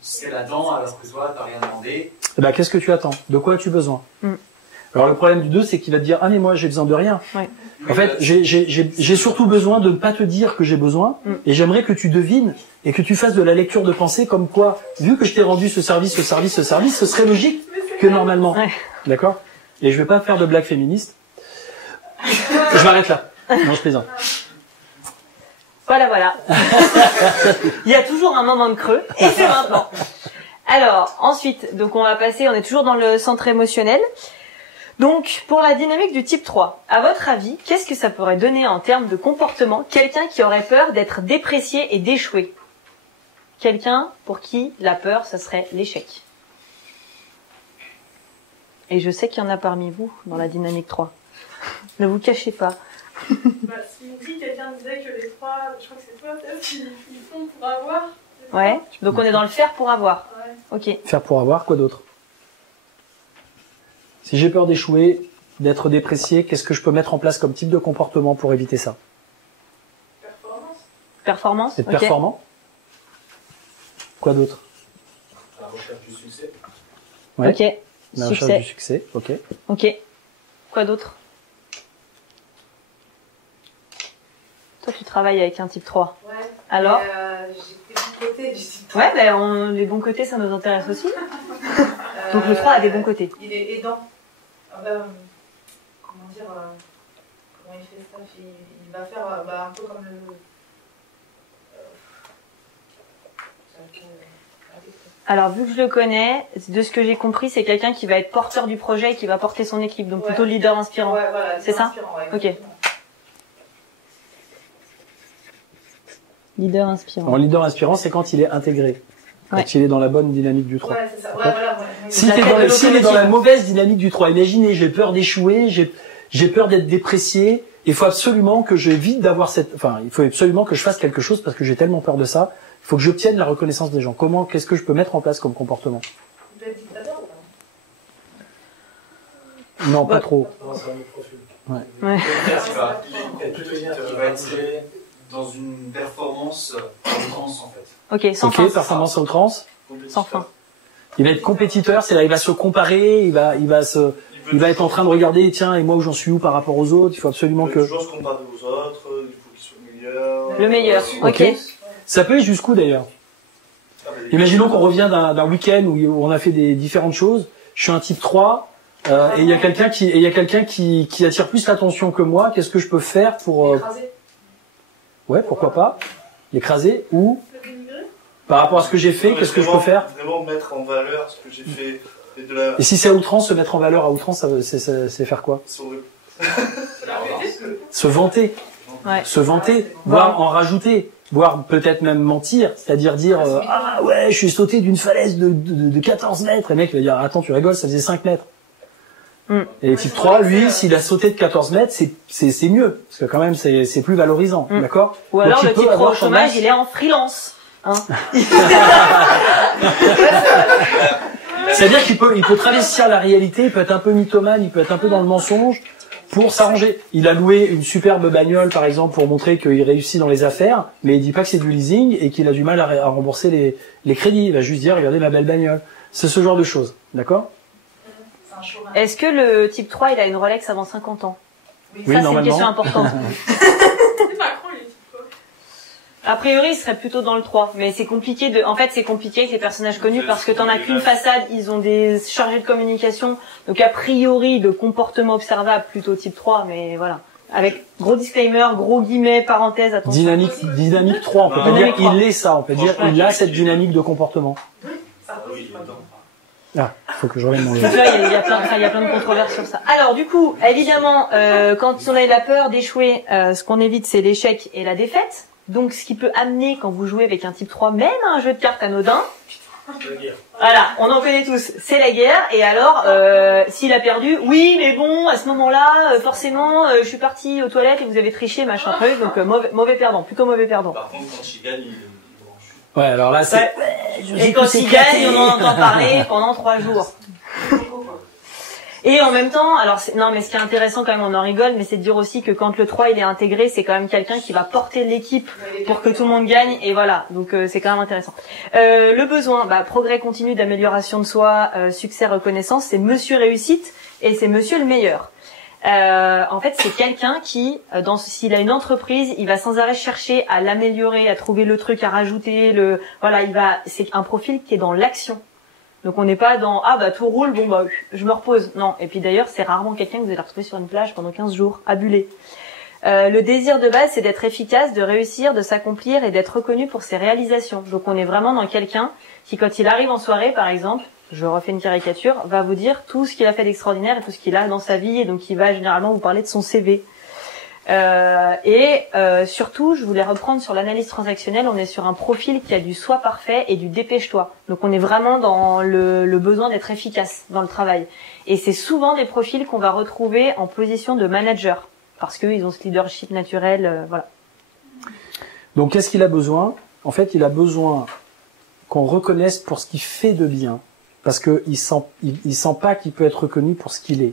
ce qu'elle attend alors que toi, tu n'as rien demandé. Qu'est-ce que tu attends? De quoi as-tu besoin? Alors le problème du 2, c'est qu'il va te dire « Ah mais moi j'ai besoin de rien ouais. ». En fait, j'ai surtout besoin de ne pas te dire que j'ai besoin et j'aimerais que tu devines et que tu fasses de la lecture de pensée comme quoi, vu que je t'ai rendu ce service, ce serait logique que normalement. Ouais. D'accord? Et je vais pas faire de blague féministe. Je m'arrête là. Non, je plaisante. Voilà. Il y a toujours un moment de creux, et c'est maintenant. Alors, ensuite, donc on va passer, on est toujours dans le centre émotionnel. Donc, pour la dynamique du type 3, à votre avis, qu'est-ce que ça pourrait donner en termes de comportement quelqu'un qui aurait peur d'être déprécié et d'échouer? Quelqu'un pour qui la peur, ça serait l'échec. Et je sais qu'il y en a parmi vous dans la dynamique 3. Ne vous cachez pas. Si on dit, quelqu'un disait que les 3, je crois que c'est toi, ils font pour avoir. Ouais, donc on est dans le faire pour avoir. Ouais. Ok. Faire pour avoir, quoi d'autre? Si j'ai peur d'échouer, d'être déprécié, qu'est-ce que je peux mettre en place comme type de comportement pour éviter ça? Performance. Être ok. performant. Quoi d'autre? La recherche du succès. Ouais. Ok. La recherche Succès. du succès, ok. Ok. Quoi d'autre? Toi, tu travailles avec un type 3. Ouais. Alors J'ai des bons côtés du type 3. Ouais, les bons côtés, ça nous intéresse aussi. Donc le 3 a des bons côtés. Il est aidant. Comment dire comment il fait ça? Il va faire un peu comme le... Alors, vu que je le connais, de ce que j'ai compris, c'est quelqu'un qui va être porteur du projet et qui va porter son équipe. Donc plutôt leader inspirant. Ouais, voilà, c'est ça? inspirant, ouais, ok. exactement. Leader inspirant. En leader inspirant, c'est quand il est intégré. Quand Ouais. il est dans la bonne dynamique du 3. Ouais, c'est ça. Ouais, voilà, ouais. S'il est dans la mauvaise dynamique du 3, imaginez, j'ai peur d'échouer, j'ai peur d'être déprécié, il faut absolument que j'évite d'avoir il faut absolument que je fasse quelque chose parce que j'ai tellement peur de ça. Il faut que j'obtienne la reconnaissance des gens. Qu'est-ce que je peux mettre en place comme comportement? Vous êtes dictateur ou pas? Non, pas trop. Non, c'est un autre profil. Ouais. Il va être dans une performance intense en fait. Ok, sans fin. Ok, performance à outrance. Sans fin. Il va être compétiteur, c'est-à-dire il va se comparer, il va être en train de regarder, tiens, et moi où j'en suis où par rapport aux autres. Il faut absolument Il que. faut toujours se comparer aux autres, il faut qu'il soit meilleur. Le meilleur. Ok. Ça peut aller jusqu'où d'ailleurs? Imaginons qu'on revient d'un week-end où on a fait des différentes choses. Je suis un type 3 et il y a quelqu'un qui attire plus l'attention que moi. Qu'est-ce que je peux faire pour Écrasé. ouais, pourquoi pas l'écraser ou Le dénigrer. par rapport à ce que j'ai fait, qu'est-ce que je peux faire? Vraiment mettre en valeur ce que j'ai fait et de la. Et si c'est à outrance, se mettre en valeur à outrance, c'est faire quoi? C'est horrible. Se vanter, Ouais. se vanter, voire en rajouter, voire peut-être même mentir, c'est-à-dire dire ah ouais, je suis sauté d'une falaise de 14 mètres. Et le mec va dire attends, tu rigoles, ça faisait 5 mètres. Et type 3, lui, s'il a sauté de 14 mètres, c'est mieux. Parce que quand même, c'est plus valorisant. D'accord? Ou alors Donc, le il peut type 3 au avoir chômage, tendance- il est en freelance. Hein. C'est-à-dire qu'il peut travestir la réalité, il peut être un peu mythomane, il peut être un peu dans le mensonge pour s'arranger. Il a loué une superbe bagnole, par exemple, pour montrer qu'il réussit dans les affaires, mais il dit pas que c'est du leasing et qu'il a du mal à rembourser les crédits. Il va juste dire, regardez ma belle bagnole. C'est ce genre de choses. D'accord? C'est un chauvin. Est-ce que le type 3, il a une Rolex avant 50 ans? Oui, Ça, c'est une normalement. question importante. C'est Macron, il est type quoi? A priori, il serait plutôt dans le 3, mais c'est compliqué en fait, c'est compliqué avec les personnages connus parce que t'en as qu'une façade, ils ont des chargés de communication, donc a priori, de comportement observable, plutôt type 3, mais voilà. Avec gros disclaimer, gros guillemets, parenthèse, attention. Dynamique 3, on peut pas dire il est ça, on peut dire il a cette dynamique de comportement. Ah, faut que je revienne dans le... Il y a plein de controverses sur ça. Alors, du coup, évidemment, quand on a la peur d'échouer, ce qu'on évite, c'est l'échec et la défaite. Donc, ce qui peut amener, quand vous jouez avec un type 3, même un jeu de cartes anodin, voilà, on en connaît tous, c'est la guerre. Et alors, s'il a perdu, oui, mais bon, à ce moment-là, forcément, je suis parti aux toilettes et vous avez triché, machin truc, donc mauvais perdant, plutôt mauvais perdant. Par contre, quand il gagne, Ouais, alors là, c'est... Et quand il gagne, on en entend parler pendant 3 jours. Et en même temps, alors non, mais ce qui est intéressant quand même, on en rigole, mais c'est de dire aussi que quand le 3 il est intégré, c'est quand même quelqu'un qui va porter l'équipe pour que tout le monde gagne, et voilà, donc c'est quand même intéressant. Le besoin, progrès continu d'amélioration de soi, succès, reconnaissance, c'est monsieur réussite et c'est monsieur le meilleur. En fait, c'est quelqu'un qui, s'il a une entreprise, il va sans arrêt chercher à l'améliorer, à trouver le truc à rajouter, c'est un profil qui est dans l'action. Donc on n'est pas dans tout roule, je me repose. Non. Et puis d'ailleurs, c'est rarement quelqu'un que vous allez retrouver sur une plage pendant 15 jours, à buller. Le désir de base, c'est d'être efficace, de réussir, de s'accomplir et d'être reconnu pour ses réalisations. Donc on est vraiment dans quelqu'un qui, quand il arrive en soirée, par exemple, je refais une caricature, va vous dire tout ce qu'il a fait d'extraordinaire et tout ce qu'il a dans sa vie, et donc il va généralement vous parler de son CV. Surtout, je voulais reprendre sur l'analyse transactionnelle, on est sur un profil qui a du soi parfait et du dépêche-toi. Donc on est vraiment dans le besoin d'être efficace dans le travail. Et c'est souvent des profils qu'on va retrouver en position de manager, parce qu'ils ont ce leadership naturel, voilà. Donc qu'est-ce qu'il a besoin? En fait, il a besoin qu'on reconnaisse pour ce qu'il fait de bien. Parce que il sent pas qu'il peut être reconnu pour ce qu'il est.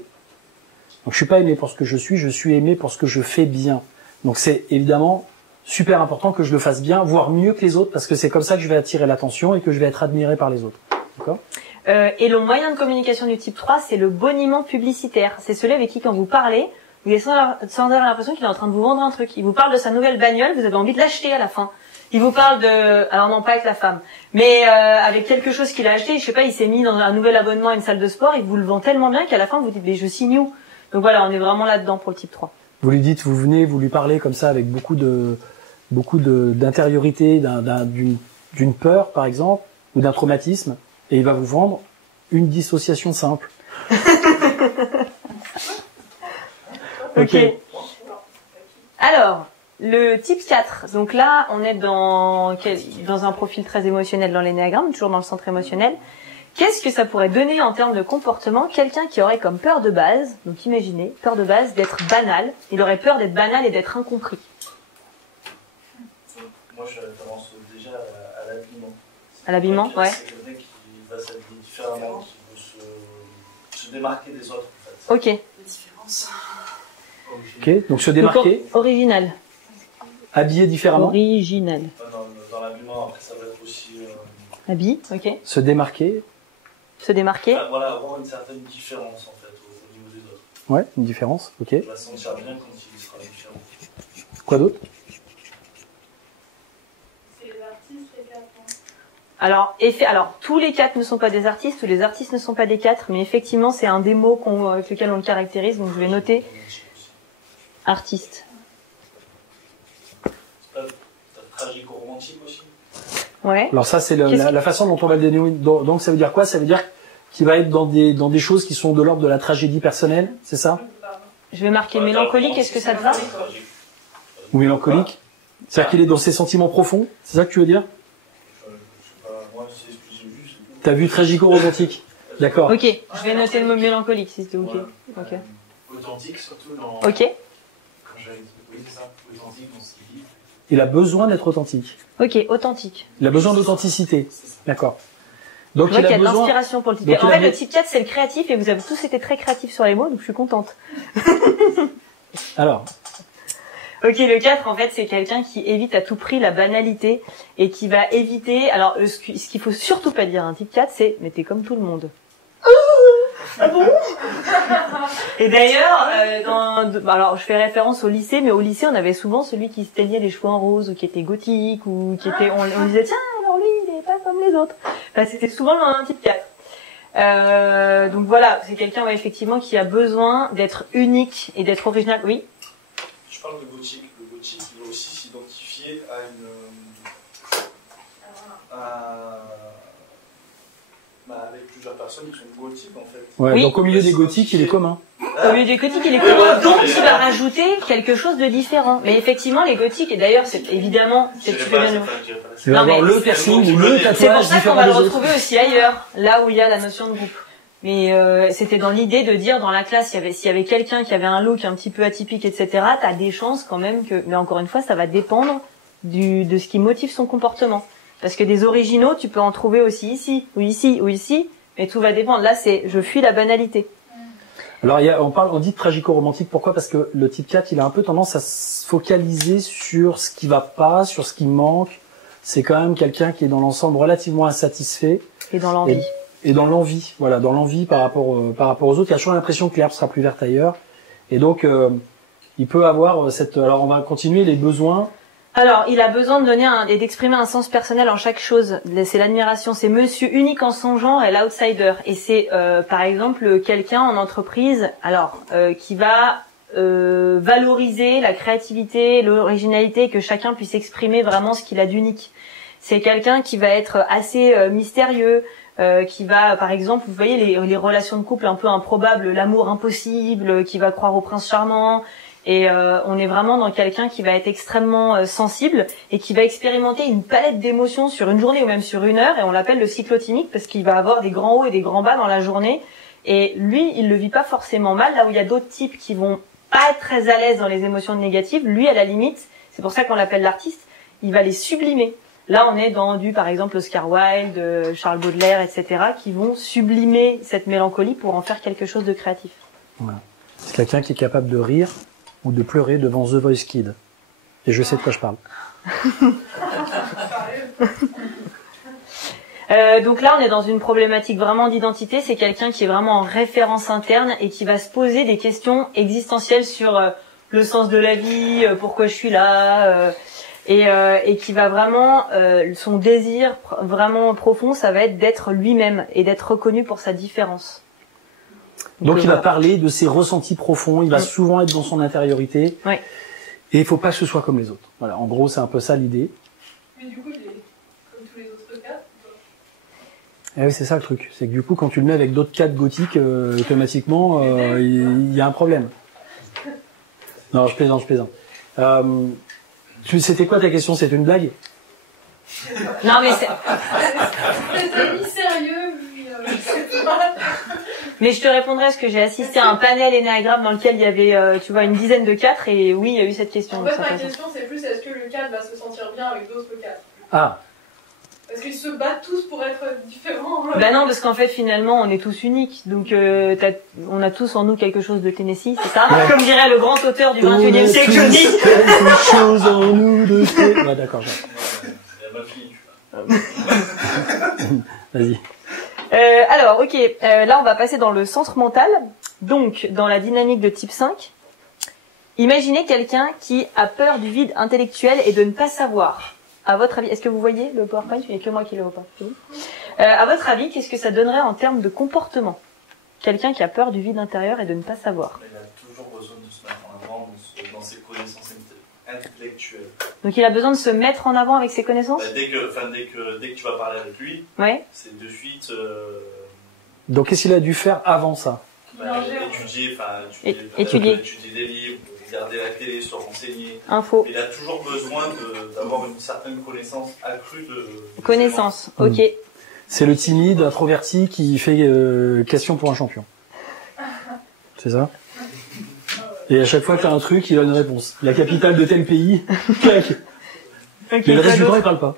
Donc je suis pas aimé pour ce que je suis aimé pour ce que je fais bien. Donc c'est évidemment super important que je le fasse bien, voire mieux que les autres, parce que c'est comme ça que je vais attirer l'attention et que je vais être admiré par les autres. D'accord ? Et le moyen de communication du type 3, c'est le boniment publicitaire. C'est celui avec qui, quand vous parlez, vous avez sans avoir l'impression qu'il est en train de vous vendre un truc. Il vous parle de sa nouvelle bagnole, vous avez envie de l'acheter à la fin. Il vous parle alors non, pas avec la femme, mais avec quelque chose qu'il a acheté, je sais pas, il s'est mis dans un nouvel abonnement à une salle de sport, il vous le vend tellement bien qu'à la fin vous dites mais je signe où? Donc voilà, on est vraiment là-dedans pour le type 3. Vous lui dites, vous venez, vous lui parlez comme ça avec beaucoup d'intériorité, d'une peur par exemple, ou d'un traumatisme, et il va vous vendre une dissociation simple. Ok. Alors, le type 4, donc là, on est dans un profil très émotionnel dans l'énéagramme, toujours dans le centre émotionnel. Qu'est-ce que ça pourrait donner en termes de comportement? Quelqu'un qui aurait comme peur de base, donc imaginez, peur de base d'être banal, il aurait peur d'être banal et d'être incompris. Moi, je commence déjà à l'habillement. À l'habillement, ouais. C'est quelqu'un qui va s'habiller différemment, qui veut se démarquer des autres, en fait. Ok. Différence. Ok, donc se démarquer. Donc, original. Habiller différemment. Original. Dans l'habillement, après, ça va être aussi... Habit, ok. Se démarquer. Se démarquer. Voilà, avoir une certaine différence, en fait, au niveau des autres. Ouais, une différence, ok. Il va se sentir bien quand il sera différent. Quoi d'autre? C'est les artistes, les 4 ans. Alors, tous les 4 ne sont pas des artistes, tous les artistes ne sont pas des 4, mais effectivement, c'est un des mots avec lequel on le caractérise, donc je vais noter artiste. C'est pas tragico-romantique aussi. Ouais. Alors ça, c'est la façon dont on va le dénommer. Donc ça veut dire quoi? Ça veut dire qu'il va être dans des choses qui sont de l'ordre de la tragédie personnelle, c'est ça? Je vais marquer mélancolique, est-ce que ça te va? Ou mélancolique? C'est-à-dire qu'il est dans ses sentiments profonds, c'est ça que tu veux dire? Je sais pas, moi, c'est ce que j'ai vu. T'as vu tragico-romantique? D'accord. Ok, je vais noter le mot mélancolique si c'était ok. Ok. Authentique surtout dans... Ok. Quand j'avais... Oui, c'est ça. Authentique dans ce qu'il dit. Il a besoin d'être authentique. Ok, authentique. Il a besoin d'authenticité. D'accord. Donc Je vois il qu'il y a a de besoin... l'inspiration pour le type Donc, 4. En il a fait, le be- type 4, c'est le créatif et vous avez tous été très créatifs sur les mots, donc je suis contente. Alors, Ok, le 4, en fait, c'est quelqu'un qui évite à tout prix la banalité et qui va éviter... Alors, ce qu'il faut surtout pas dire à un type 4, c'est « mais t'es comme tout le monde ». Et d'ailleurs, alors je fais référence au lycée, mais au lycée on avait souvent celui qui se teignait les cheveux en rose ou qui était gothique ou qui était, on disait tiens alors lui il est pas comme les autres. Enfin, c'était souvent un type 4. Donc voilà, c'est quelqu'un ouais, effectivement qui a besoin d'être unique et d'être original. Oui. Je parle de gothique. Le gothique il va aussi s'identifier à une avec plusieurs personnes qui sont gothiques en fait. Ouais, Oui. donc au milieu des gothiques, il est commun. Au lieu du gothique, il est commun, donc il va rajouter quelque chose de différent. Mais effectivement, les gothiques, et d'ailleurs, c'est évidemment, Je tu dirais fais pas bien ça, nous. je dirais pas ça. Il va Non, avoir mais le piercing ou le C'est pour tatouage ça qu'on différent va le des autres. retrouver aussi ailleurs, là où il y a la notion de groupe. Mais c'était dans l'idée de dire dans la classe, s'il y avait quelqu'un qui avait un look un petit peu atypique, etc., t'as des chances quand même que. Mais encore une fois, ça va dépendre de ce qui motive son comportement. Parce que des originaux, tu peux en trouver aussi ici, ou ici, ou ici, mais tout va dépendre. Là, c'est je fuis la banalité. Alors on dit tragico-romantique, pourquoi? Parce que le type 4, il a un peu tendance à se focaliser sur ce qui va pas, sur ce qui manque. C'est quand même quelqu'un qui est dans l'ensemble relativement insatisfait. Et dans l'envie. Et dans l'envie, voilà, dans l'envie par rapport aux autres. Il y a toujours l'impression que l'herbe sera plus verte ailleurs. Et donc, il peut avoir cette... Alors, on va continuer les besoins. Alors, il a besoin de donner et d'exprimer un sens personnel en chaque chose. C'est l'admiration, c'est monsieur unique en son genre et l'outsider. Et c'est, par exemple, quelqu'un en entreprise, alors, qui va valoriser la créativité, l'originalité, que chacun puisse exprimer vraiment ce qu'il a d'unique. C'est quelqu'un qui va être assez mystérieux, qui va, par exemple, vous voyez les relations de couple un peu improbables, l'amour impossible, qui va croire au prince charmant. Et on est vraiment dans quelqu'un qui va être extrêmement sensible et qui va expérimenter une palette d'émotions sur une journée ou même sur une heure. Et on l'appelle le cyclotimique parce qu'il va avoir des grands hauts et des grands bas dans la journée. Et lui, il le vit pas forcément mal. Là où il y a d'autres types qui vont pas être très à l'aise dans les émotions négatives, lui, à la limite, c'est pour ça qu'on l'appelle l'artiste, il va les sublimer. Là, on est dans par exemple, Oscar Wilde, Charles Baudelaire, etc., qui vont sublimer cette mélancolie pour en faire quelque chose de créatif. Voilà. C'est quelqu'un qui est capable de rire ou de pleurer devant The Voice Kid. Et je sais de quoi je parle. Donc là, on est dans une problématique vraiment d'identité. C'est quelqu'un qui est vraiment en référence interne et qui va se poser des questions existentielles sur le sens de la vie, pourquoi je suis là, et qui va vraiment, son désir vraiment profond, ça va être d'être lui-même et d'être reconnu pour sa différence. Donc il va voilà. parler de ses ressentis profonds, il va souvent être dans son intériorité. Ouais. Et il faut pas que ce soit comme les autres. Voilà, en gros, c'est un peu ça l'idée. Mais du coup, il est comme tous les autres cas. Et oui, c'est ça le truc. C'est que du coup, quand tu le mets avec d'autres cadres gothiques, automatiquement, il y a un problème. Non, je plaisante. C'était quoi ta question? C'était une blague? Non, mais c'est... C'était mi-sérieux, je sais pas. Mais je te répondrai parce que j'ai assisté à un panel énéagramme dans lequel il y avait, tu vois, une dizaine de 4 et oui, il y a eu cette question. En de fait, toute ma façon. question, c'est plus est-ce que le 4 va se sentir bien avec d'autres 4? Ah, Parce qu'ils se battent tous pour être différents. Bah non, parce qu'en fait, finalement, on est tous uniques. Donc, on a tous en nous quelque chose de Tennessee, c'est ça? Ouais. Comme dirait le grand auteur du 21e siècle, tous Johnny. quelque chose en nous de fait. Ouais, d'accord. Il a mal fini, tu vois. Vas-y. Alors, ok, là, on va passer dans le centre mental. Donc, dans la dynamique de type 5, imaginez quelqu'un qui a peur du vide intellectuel et de ne pas savoir. À votre avis, est-ce que vous voyez le PowerPoint? Il n'y a que moi qui le vois pas. À votre avis, qu'est-ce que ça donnerait en termes de comportement? Quelqu'un qui a peur du vide intérieur et de ne pas savoir. Il a toujours besoin de se mettre en avant dans ses connaissances intellectuelles. Donc, il a besoin de se mettre en avant avec ses connaissances? Bah, dès que tu vas parler avec lui, Ouais. c'est de suite Donc, qu'est-ce qu'il a dû faire avant ça? étudier des livres, regarder la télé, se renseigner. Info. Il a toujours besoin d'avoir une certaine connaissance accrue de Connaissance. Ok. C'est le timide, introverti qui fait question pour un champion. C'est ça? Et à chaque fois que tu as un truc, il a une réponse. La capitale de tel pays, clac. Ok, Mais le reste du quoi temps, il d'autre? parle pas.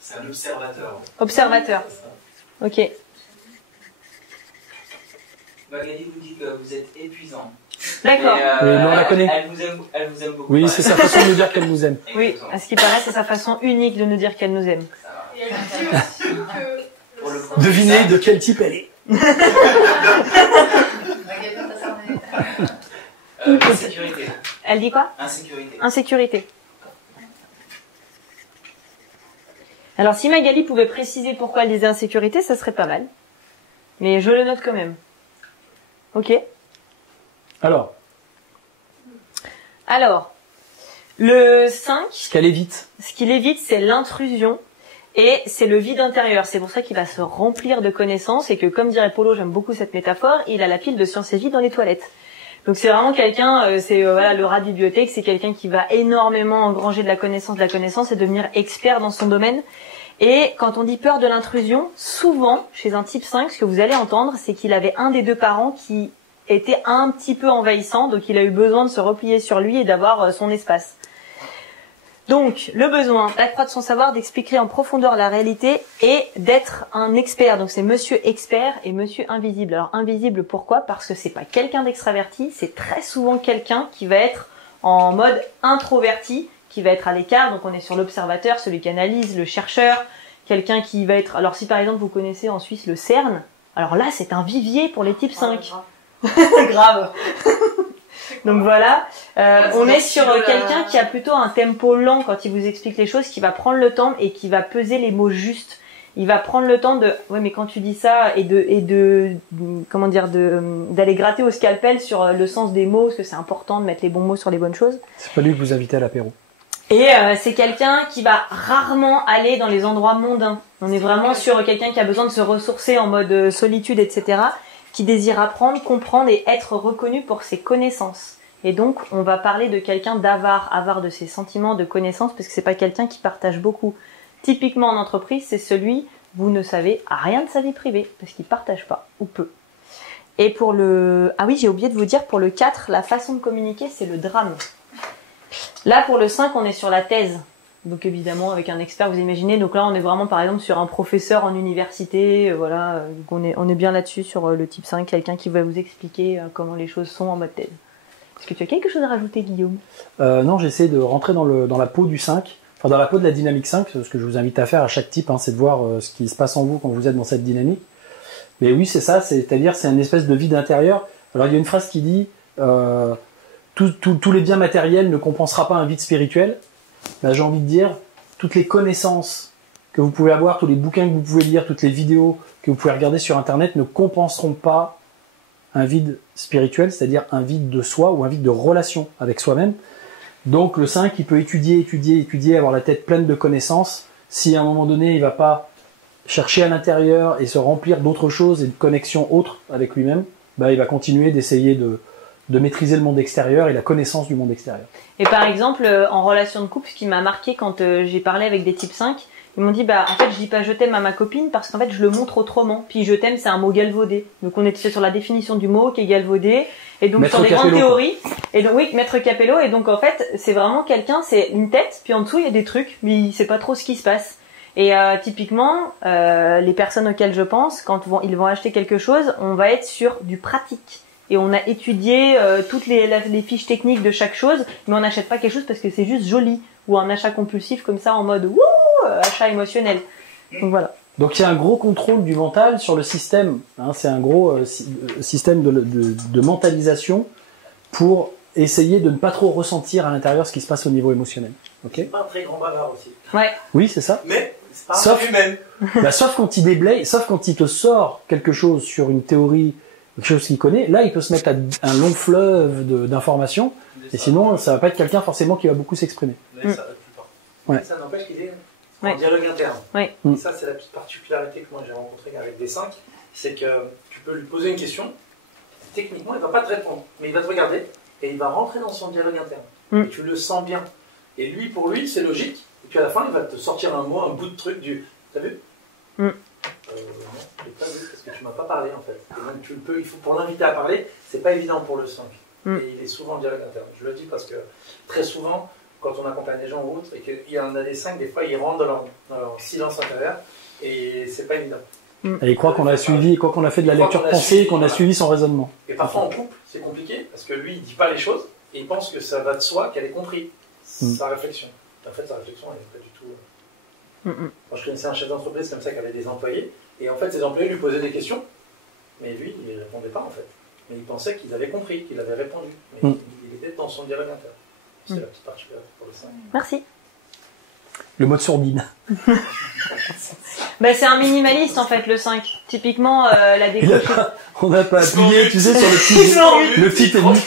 C'est un observateur. Observateur. Ok. Magali vous dit que vous êtes épuisant. D'accord. Oui, mais on la connaît. Elle vous aime beaucoup. Oui, c'est sa façon de nous dire qu'elle nous aime. Oui, à ce qui paraît, c'est sa façon unique de nous dire qu'elle nous aime. Et elle dit aussi que Pour le coup. Devinez de quel type elle est. Insécurité. Elle dit quoi? Insécurité. Insécurité. Alors si Magali pouvait préciser pourquoi elle disait insécurité, ça serait pas mal. Mais je le note quand même. Ok. Alors, Le 5, ce qu'elle évite. ce qu'il évite, c'est l'intrusion et c'est le vide intérieur. C'est pour ça qu'il va se remplir de connaissances et que, comme dirait Polo, j'aime beaucoup cette métaphore, il a la pile de sciences et vie dans les toilettes. Donc c'est vraiment quelqu'un, voilà, le rat de bibliothèque, c'est quelqu'un qui va énormément engranger de la connaissance et devenir expert dans son domaine. Et quand on dit peur de l'intrusion, souvent, chez un type 5, ce que vous allez entendre, c'est qu'il avait un des deux parents qui était un petit peu envahissant, donc il a eu besoin de se replier sur lui et d'avoir son espace. Donc, le besoin d'accroître son savoir, d'expliquer en profondeur la réalité et d'être un expert. Donc, c'est monsieur expert et monsieur invisible. Alors, invisible, pourquoi? Parce que c'est pas quelqu'un d'extraverti, c'est très souvent quelqu'un qui va être en mode introverti, qui va être à l'écart. Donc, on est sur l'observateur, celui qui analyse, le chercheur, quelqu'un qui va être... Alors, si par exemple, vous connaissez en Suisse le CERN, alors là, c'est un vivier pour les types 5. Grave. Donc voilà, on est sur quelqu'un qui a plutôt un tempo lent quand il vous explique les choses, qui va prendre le temps et qui va peser les mots justes. Il va prendre le temps de, ouais, mais quand tu dis ça comment dire, d'aller gratter au scalpel sur le sens des mots, parce que c'est important de mettre les bons mots sur les bonnes choses. C'est pas lui que vous invitez à l'apéro. Et c'est quelqu'un qui va rarement aller dans les endroits mondains. On est vraiment sur quelqu'un qui a besoin de se ressourcer en mode solitude, etc., qui désire apprendre, comprendre et être reconnu pour ses connaissances. Et donc, on va parler de quelqu'un avare de ses sentiments, de connaissances, parce que c'est pas quelqu'un qui partage beaucoup. Typiquement en entreprise, c'est celui, vous ne savez rien de sa vie privée, parce qu'il partage pas, ou peu. Et pour le... Ah oui, j'ai oublié de vous dire, pour le 4, la façon de communiquer, c'est le drame. Là, pour le 5, on est sur la thèse. Donc évidemment, avec un expert, vous imaginez. Donc là, on est vraiment, par exemple, sur un professeur en université. Voilà, donc on est bien là-dessus, sur le type 5, quelqu'un qui va vous expliquer comment les choses sont en mode thèse. Est-ce que tu as quelque chose à rajouter, Guillaume? Non, j'essaie de rentrer dans la peau du 5, enfin dans la peau de la dynamique 5, ce que je vous invite à faire à chaque type, hein, c'est de voir ce qui se passe en vous quand vous êtes dans cette dynamique. Mais oui, c'est ça, c'est-à-dire c'est une espèce de vide intérieur. Alors il y a une phrase qui dit tous les biens matériels ne compensera pas un vide spirituel. Ben, j'ai envie de dire, toutes les connaissances que vous pouvez avoir, tous les bouquins que vous pouvez lire, toutes les vidéos que vous pouvez regarder sur Internet ne compenseront pas un vide spirituel, c'est-à-dire un vide de soi ou un vide de relation avec soi-même. Donc le 5, il peut étudier, avoir la tête pleine de connaissances. Si à un moment donné, il va pas chercher à l'intérieur et se remplir d'autres choses et de connexions autres avec lui-même, ben, il va continuer d'essayer de maîtriser le monde extérieur et la connaissance du monde extérieur. Et par exemple, en relation de couple, ce qui m'a marqué quand j'ai parlé avec des types 5, ils m'ont dit, bah, en fait, je dis pas je t'aime à ma copine parce qu'en fait, je le montre autrement. Puis je t'aime, c'est un mot galvaudé. Donc on était sur la définition du mot qui est galvaudé. Et donc Maître sur des Capello, grandes théories. Et donc oui, Maître Capello. Et donc en fait, c'est vraiment quelqu'un, c'est une tête, puis en dessous, il y a des trucs, mais il sait pas trop ce qui se passe. Et typiquement, les personnes auxquelles je pense, quand ils vont acheter quelque chose, on va être sur du pratique. Et on a étudié toutes les fiches techniques de chaque chose, mais on n'achète pas quelque chose parce que c'est juste joli. Ou un achat compulsif comme ça en mode wouh, achat émotionnel. Donc voilà. Donc il y a un gros contrôle du mental sur le système. Hein, c'est un gros système de mentalisation pour essayer de ne pas trop ressentir à l'intérieur ce qui se passe au niveau émotionnel. Ok ? C'est pas un très grand bavard aussi. Ouais. Oui, c'est ça. Mais c'est pas Sauf- lui-même. Sauf quand il déblaye, sauf quand il te sort quelque chose sur une théorie, quelque chose qu'il connaît, là il peut se mettre à un long fleuve d'informations, et sinon ça va pas être quelqu'un forcément qui va beaucoup s'exprimer. Mais ça, la plupart. Ouais. Mais ça n'empêche qu'il est en Ouais. dialogue interne. Ouais. Et ça, c'est la petite particularité que moi j'ai rencontrée avec des 5, c'est que tu peux lui poser une question, techniquement il va pas te répondre, mais il va te regarder et il va rentrer dans son dialogue interne. Et tu le sens bien. Et lui, pour lui, c'est logique. Et puis à la fin, il va te sortir un mot, un bout de truc du. T'as vu Non, je l'ai pas vu parce que tu m'as pas parlé en fait. Et donc tu le peux, il faut pour l'inviter à parler, c'est pas évident pour le 5. Et il est souvent en dialogue interne. Je le dis parce que très souvent, quand on accompagne des gens ou autres, et qu'il y en a des 5, des fois ils rentrent dans leur silence intérieur et c'est pas évident. Et il croit qu'on a suivi, quoi qu'on a fait de la lecture pensée, qu'on a suivi son raisonnement. Et parfois en couple, c'est compliqué parce que lui il dit pas les choses et il pense que ça va de soi qu'elle ait compris sa réflexion. En fait, sa réflexion elle n'est pas du tout. Moi je connaissais un chef d'entreprise comme ça qui avait des employés et en fait ses employés lui posaient des questions Mais lui, il ne répondait pas en fait. Mais il pensait qu'ils avaient compris, qu'il avait répondu. Mais il était dans son dialogue interne. C'est la petite particularité pour le 5. Merci. Le mode sourdine. Bah, c'est un minimaliste en fait le 5. Typiquement la décroche. On n'a pas appuyé, tu sais, sur le petit ennemi.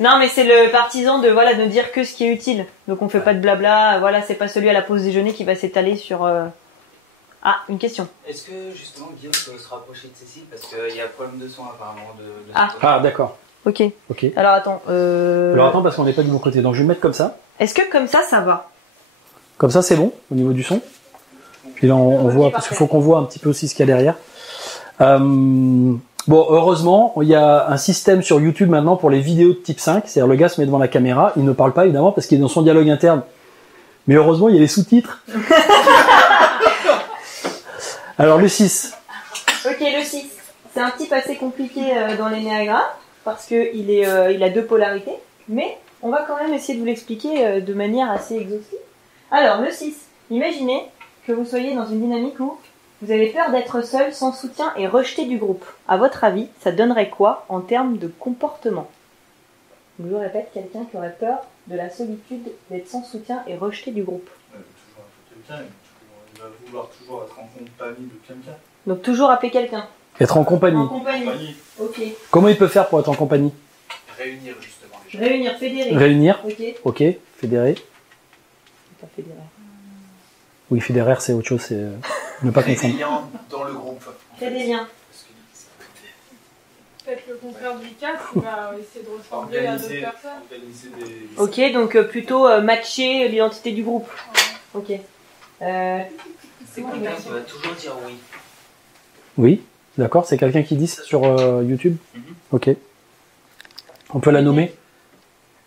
Non mais c'est le partisan de voilà de dire que ce qui est utile. Donc on fait pas de blabla, voilà, c'est pas celui à la pause déjeuner qui va s'étaler sur Ah, une question. Est-ce que justement Guillaume peut se rapprocher de Cécile parce qu'il y a problème de son apparemment de Ah, d'accord. Ok. Ok. Alors attends. Alors attends parce qu'on n'est pas du bon côté. Donc je vais me mettre comme ça. Est-ce que comme ça va? Comme ça c'est bon au niveau du son. Puis là on voit parce qu'il faut qu'on voit un petit peu aussi ce qu'il y a derrière. Bon, heureusement, il y a un système sur YouTube maintenant pour les vidéos de type 5. C'est-à-dire le gars se met devant la caméra, il ne parle pas évidemment parce qu'il est dans son dialogue interne. Mais heureusement, il y a les sous-titres. Alors le 6. Ok, le 6. C'est un type assez compliqué dans l'énéagramme parce que il a deux polarités, mais on va quand même essayer de vous l'expliquer de manière assez exhaustive. Alors, le 6. Imaginez que vous soyez dans une dynamique où vous avez peur d'être seul, sans soutien et rejeté du groupe. À votre avis, ça donnerait quoi en termes de comportement? Je vous répète, quelqu'un qui aurait peur de la solitude, d'être sans soutien et rejeté du groupe. Toujours quelqu'un, il va vouloir toujours être en compagnie de quelqu'un. Donc toujours appeler quelqu'un. Être en compagnie. En compagnie. Ok. Comment il peut faire pour être en compagnie? Réunir justement les gens. Réunir, fédérer. Réunir. Ok. Ok. Fédérer. Pas fédérer. Oui, fédérer, c'est autre chose, c'est ne pas Créer confondre. des liens dans le groupe. Créer des liens. Peut-être le contraire du 4, il va essayer de ressembler à d'autres personnes. Organiser des... Ok, donc plutôt matcher l'identité du groupe. Ok. C'est quelqu'un qui va toujours dire oui. Oui, d'accord, c'est quelqu'un qui dit ça sur YouTube. Ok. On peut la nommer.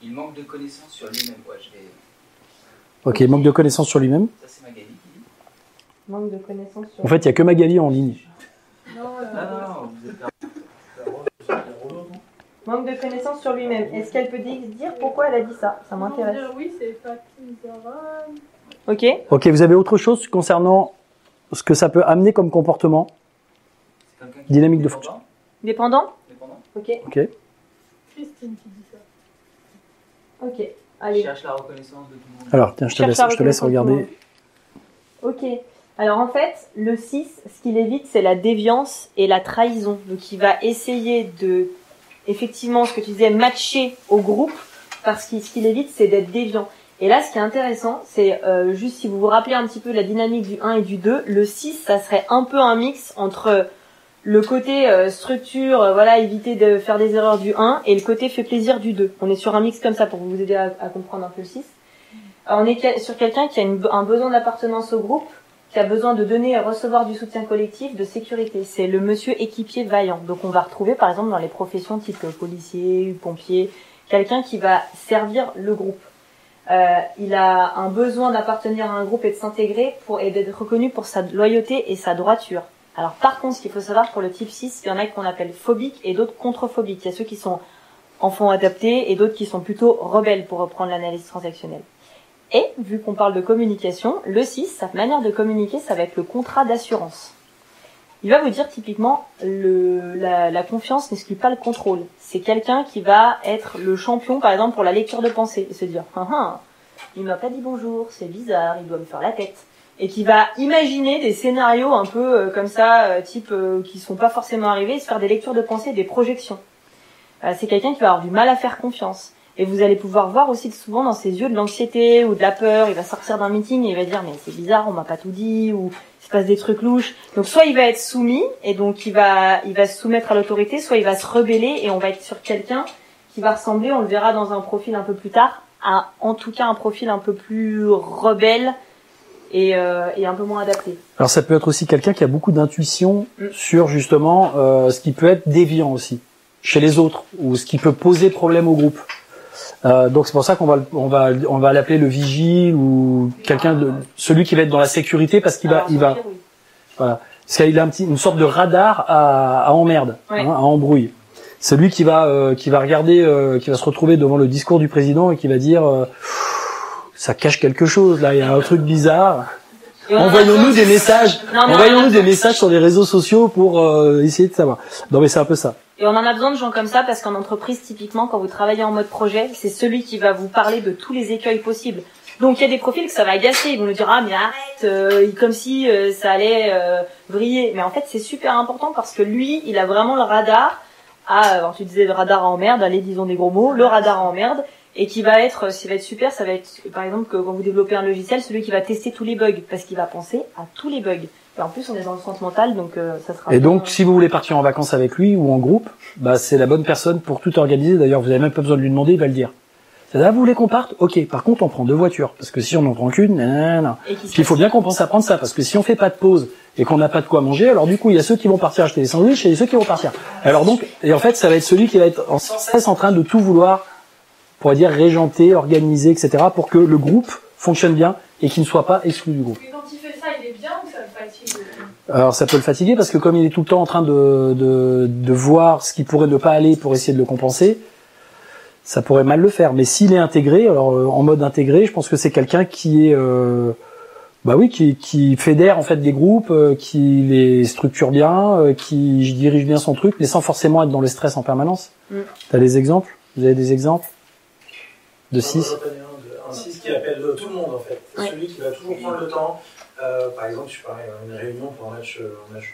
Il manque de connaissances sur lui-même. Ouais, je vais... Ok, manque de connaissances sur lui-même. Ça, c'est Magali qui dit. Manque de connaissances sur... En fait, il n'y a que Magali en ligne. Non, Non, vous êtes Manque de connaissances sur lui-même. Est-ce qu'elle peut dire pourquoi elle a dit ça? Ça m'intéresse. Oui, c'est Fatih Zara. Ok. Ok, vous avez autre chose concernant ce que ça peut amener comme comportement? C'est quelqu'un qui Dynamique est de dépendant. Dépendant? Dépendant. Ok. Ok. Christine qui dit ça. Ok. Il Allez. cherche la reconnaissance de tout le monde. Alors, tiens, je te laisse regarder. Ok. Alors en fait, le 6, ce qu'il évite, c'est la déviance et la trahison. Donc il va essayer de, effectivement, ce que tu disais, matcher au groupe, parce que ce qu'il évite, c'est d'être déviant. Et là, ce qui est intéressant, c'est juste si vous vous rappelez un petit peu la dynamique du 1 et du 2, le 6, ça serait un peu un mix entre le côté structure, voilà, éviter de faire des erreurs du 1, et le côté fait plaisir du 2. On est sur un mix comme ça pour vous aider à comprendre un peu le 6. Alors, on est sur quelqu'un qui a un besoin d'appartenance au groupe, qui a besoin de donner et recevoir du soutien collectif, de sécurité. C'est le monsieur équipier vaillant. Donc on va retrouver par exemple dans les professions type policier, pompier, quelqu'un qui va servir le groupe. Il a un besoin d'appartenir à un groupe et de s'intégrer et d'être reconnu pour sa loyauté et sa droiture. Alors par contre, ce qu'il faut savoir pour le type 6, il y en a qu'on appelle phobiques et d'autres contre-phobiques. Il y a ceux qui sont enfants adaptés et d'autres qui sont plutôt rebelles pour reprendre l'analyse transactionnelle. Et, vu qu'on parle de communication, le 6, sa manière de communiquer, ça va être le contrat d'assurance. Il va vous dire typiquement, la confiance n'exclut pas le contrôle. C'est quelqu'un qui va être le champion, par exemple, pour la lecture de pensée, et se dire, il m'a pas dit bonjour, c'est bizarre, il doit me faire la tête. Et qui va imaginer des scénarios un peu comme ça, qui sont pas forcément arrivés, et se faire des lectures de pensée, des projections. C'est quelqu'un qui va avoir du mal à faire confiance. Et vous allez pouvoir voir aussi souvent dans ses yeux de l'anxiété ou de la peur. Il va sortir d'un meeting et il va dire mais c'est bizarre, on m'a pas tout dit, ou il se passe des trucs louches. Donc soit il va être soumis et donc il va se soumettre à l'autorité, soit il va se rebeller et on va être sur quelqu'un qui va ressembler, on le verra dans un profil un peu plus tard, à en tout cas un profil un peu plus rebelle et un peu moins adapté. Alors ça peut être aussi quelqu'un qui a beaucoup d'intuition sur justement ce qui peut être déviant aussi chez les autres ou ce qui peut poser problème au groupe. Donc c'est pour ça qu'on va l'appeler le vigile ou celui qui va être dans la sécurité parce qu'il va voilà, parce qu'il a une sorte de radar à emmerde, ouais. À embrouille. Celui qui va regarder, qui va se retrouver devant le discours du président et qui va dire ça cache quelque chose là, il y a un truc bizarre. Et on en a Envoyons-nous besoin- des messages. Non, mais on en a Envoyons-nous des besoin- messages sur les réseaux sociaux pour essayer de savoir. Non, mais c'est un peu ça. Et on en a besoin de gens comme ça parce qu'en entreprise, typiquement, quand vous travaillez en mode projet, c'est celui qui va vous parler de tous les écueils possibles. Donc il y a des profils que ça va agacer, ils vont nous dire ah mais arrête, comme si ça allait vriller. Mais en fait c'est super important parce que lui, il a vraiment le radar. Alors tu disais le radar à emmerde, allez disons des gros mots, le radar à emmerde, et qui va être, ce qui va être super, ça va être par exemple que quand vous développez un logiciel, celui qui va tester tous les bugs parce qu'il va penser à tous les bugs. Et en plus on est dans le centre mental, donc ça sera. Et bien, donc, si vous voulez partir en vacances avec lui ou en groupe, bah c'est la bonne personne pour tout organiser. D'ailleurs, vous avez même pas besoin de lui demander, il va le dire. C'est-à-dire, vous voulez qu'on parte? Ok. Par contre, on prend 2 voitures. Parce que si on en prend qu'une, nanana. Et qui se Puis il faut bien qu'on pense à prendre ça. Parce que si on fait pas de pause et qu'on n'a pas de quoi manger, alors du coup, il y a ceux qui vont partir acheter des sandwichs et ceux qui vont partir. Alors donc, et en fait, ça va être celui qui va être sans cesse en train de tout vouloir, on pourrait dire, régenter, organiser, etc. pour que le groupe fonctionne bien et qu'il ne soit pas exclu du groupe. Et quand il fait ça, il est bien ou ça le fatigue? Alors ça peut le fatiguer parce que comme il est tout le temps en train de voir ce qui pourrait ne pas aller pour essayer de le compenser, ça pourrait mal le faire. Mais s'il est intégré, alors en mode intégré, je pense que c'est quelqu'un qui est, qui fédère en fait des groupes, qui les structure bien, qui dirige bien son truc, mais sans forcément être dans le stress en permanence. T'as des exemples? Vous avez des exemples de 6? Un 6 qui appelle tout le monde en fait. C'est Ouais. celui qui va toujours prendre le temps. Par exemple, je sais pas, une réunion pour un match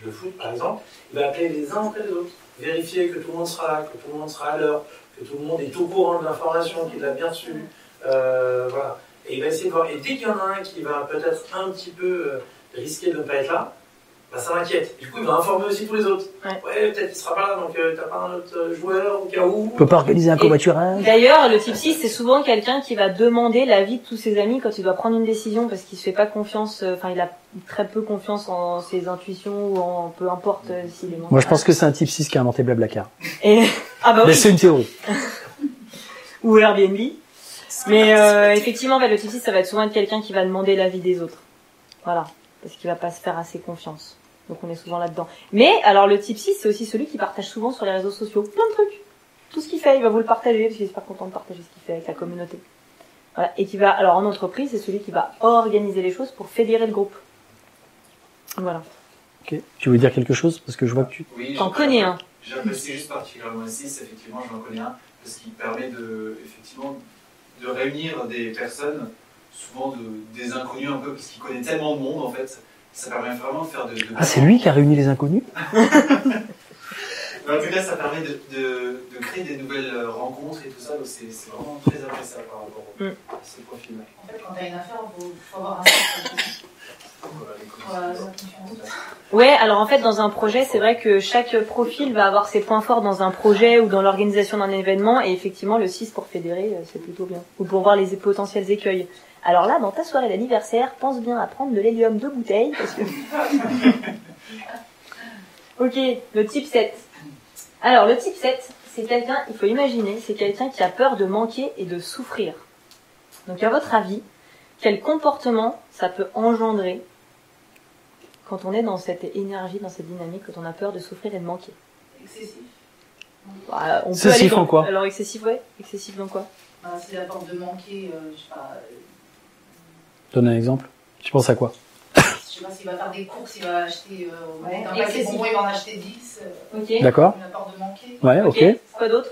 de foot, par exemple, il va appeler les uns après les autres, vérifier que tout le monde sera là, que tout le monde sera à l'heure, que tout le monde est au courant de l'information, qu'il l'a bien reçue. Voilà. Et il va essayer de voir. Et dès qu'il y en a un qui va peut-être un petit peu risquer de ne pas être là, bah, ça m'inquiète. Du coup, il va informer aussi tous les autres. Ouais, peut-être qu'il sera pas là, donc t'as pas un autre joueur au cas où. On peut pas organiser un covoiturage? D'ailleurs, le type 6, c'est souvent quelqu'un qui va demander l'avis de tous ses amis quand il doit prendre une décision parce qu'il se fait pas confiance, il a très peu confiance en ses intuitions ou en peu importe s'il est mental. Moi, je pense que c'est un type 6 qui a inventé Blablacar. Et, ah bah Mais oui. c'est une théorie. Ou Airbnb. Mais effectivement, le type 6, ça va être souvent être quelqu'un qui va demander l'avis des autres. Voilà. Parce qu'il va pas se faire assez confiance. Donc on est souvent là-dedans. Mais alors le type 6, c'est aussi celui qui partage souvent sur les réseaux sociaux plein de trucs. Tout ce qu'il fait, il va vous le partager parce qu'il est super content de partager ce qu'il fait avec la communauté. Voilà. Et qui va, alors en entreprise, c'est celui qui va organiser les choses pour fédérer le groupe. Voilà. Ok. Tu veux dire quelque chose? Parce que je vois que tu... Oui, T'en connais un. J'apprécie juste particulièrement le 6, effectivement, j'en connais un, parce qu'il permet effectivement, de réunir des personnes, souvent des inconnus un peu, parce qu'il connaît tellement de monde, en fait. Ça permet vraiment de faire de Ah, c'est lui qui a réuni les inconnus? Mais en tout cas, ça permet de créer des nouvelles rencontres et tout ça, donc c'est vraiment très appréciable par rapport à ce profil-là. En fait, quand t'as une affaire, faut avoir un cercle. Ouais, alors en fait, dans un projet, c'est vrai que chaque profil va avoir ses points forts dans un projet ou dans l'organisation d'un événement, et effectivement, le 6 pour fédérer, c'est plutôt bien. Ou pour voir les potentiels écueils. Alors là, dans ta soirée d'anniversaire, pense bien à prendre de l'hélium 2 bouteilles, parce que... Ok, le type 7. Alors, le type 7, c'est quelqu'un, il faut imaginer, c'est quelqu'un qui a peur de manquer et de souffrir. Donc, à votre avis, quel comportement ça peut engendrer quand on est dans cette énergie, dans cette dynamique, quand on a peur de souffrir et de manquer? Excessif. Bah, on peut Excessif aller dans... en quoi? Alors, excessif, ouais. Excessif dans quoi? Bah, c'est la peur de manquer, je sais pas. Donne un exemple. Tu penses à quoi? Je sais pas s'il va faire des courses, il va acheter Ouais. un paquet de bonbons, il va en acheter 10. Ok. D'accord. Il a peur de manquer. Ouais, ok. Quoi d'autre?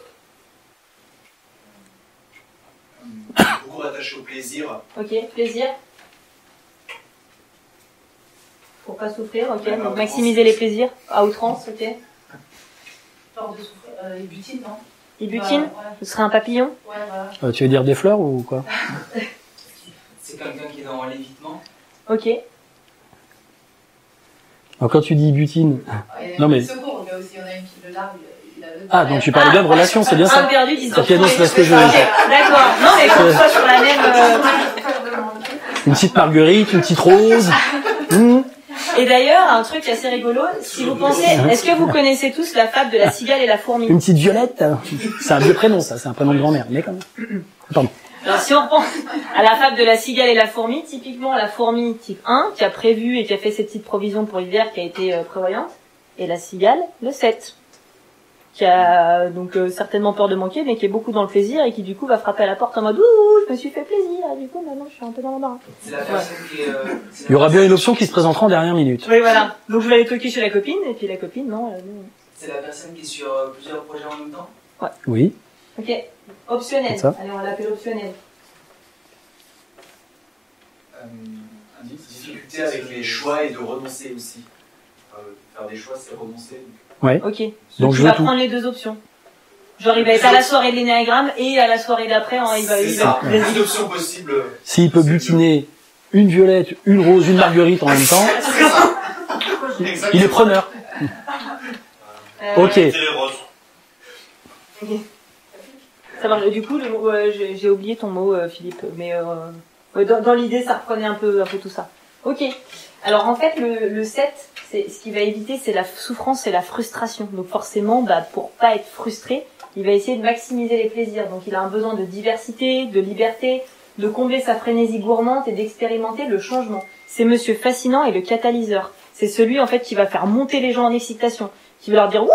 Beaucoup attaché au plaisir. Ok, plaisir. Pour pas souffrir, ok. Ouais, Donc maximiser les plaisirs à outrance, ok. Peur de souffrir. Il butine, non? Il butine. Ouais, Ce serait un papillon. voilà. Tu veux dire des fleurs ou quoi? C'est quelqu'un qui est dans l'évitement. Ok. Alors, quand tu dis butine... Il y a Non, mais- secours, il y a aussi, il y en a une qui le largue, il a le... Ah, donc tu parles bien de relation, c'est bien Un ça? perdu, 10 Ok, non, c'est parce que je... D'accord. Non, mais qu'on soit sur la même... Peur de manquer. Une petite marguerite, une petite rose. Et d'ailleurs, un truc assez rigolo, si vous pensez, est-ce que vous connaissez tous la fable de la cigale et la fourmi? Une petite violette. C'est un vieux prénom, ça. C'est un prénom de grand-mère. Mais quand même. Pardon. Alors si on reprend à la fable de la cigale et la fourmi, typiquement la fourmi type 1, qui a prévu et qui a fait ses petites provisions pour l'hiver, qui a été prévoyante, et la cigale, le 7, qui a donc certainement peur de manquer, mais qui est beaucoup dans le plaisir et qui du coup va frapper à la porte en mode ouh, je me suis fait plaisir, du coup maintenant je suis un peu dans l'embarras. C'est la personne qui est. Il y aura bien une option qui se présentera en dernière minute. Oui, voilà. Donc je vais aller toquer chez la copine, et puis la copine, non. C'est la personne qui est sur plusieurs projets en même temps. Oui. Ok. Optionnel. C'est ça. Allez, on l'appelle optionnel. Difficulté avec les choix et de renoncer aussi. Faire des choix, c'est renoncer. Ouais. Ok. Donc Tu je veux vas tout. prendre les deux options. Genre il va être à la soirée de l'énéagramme et à la soirée d'après, hein, il va. C'est ça. Une option possible. S'il peut butiner une violette, une rose, une marguerite en même temps, il est preneur. Ok. C'est les roses. Ça marche. Du coup, le mot, j'ai oublié ton mot, Philippe, mais ouais, dans l'idée, ça reprenait un peu tout ça. Ok. Alors en fait, le 7, c'est ce qui va éviter, c'est la souffrance et la frustration. Donc forcément, pour pas être frustré, il va essayer de maximiser les plaisirs. Donc il a un besoin de diversité, de liberté, de combler sa frénésie gourmande et d'expérimenter le changement. C'est Monsieur Fascinant et le catalyseur. C'est celui en fait qui va faire monter les gens en excitation, qui va leur dire wouh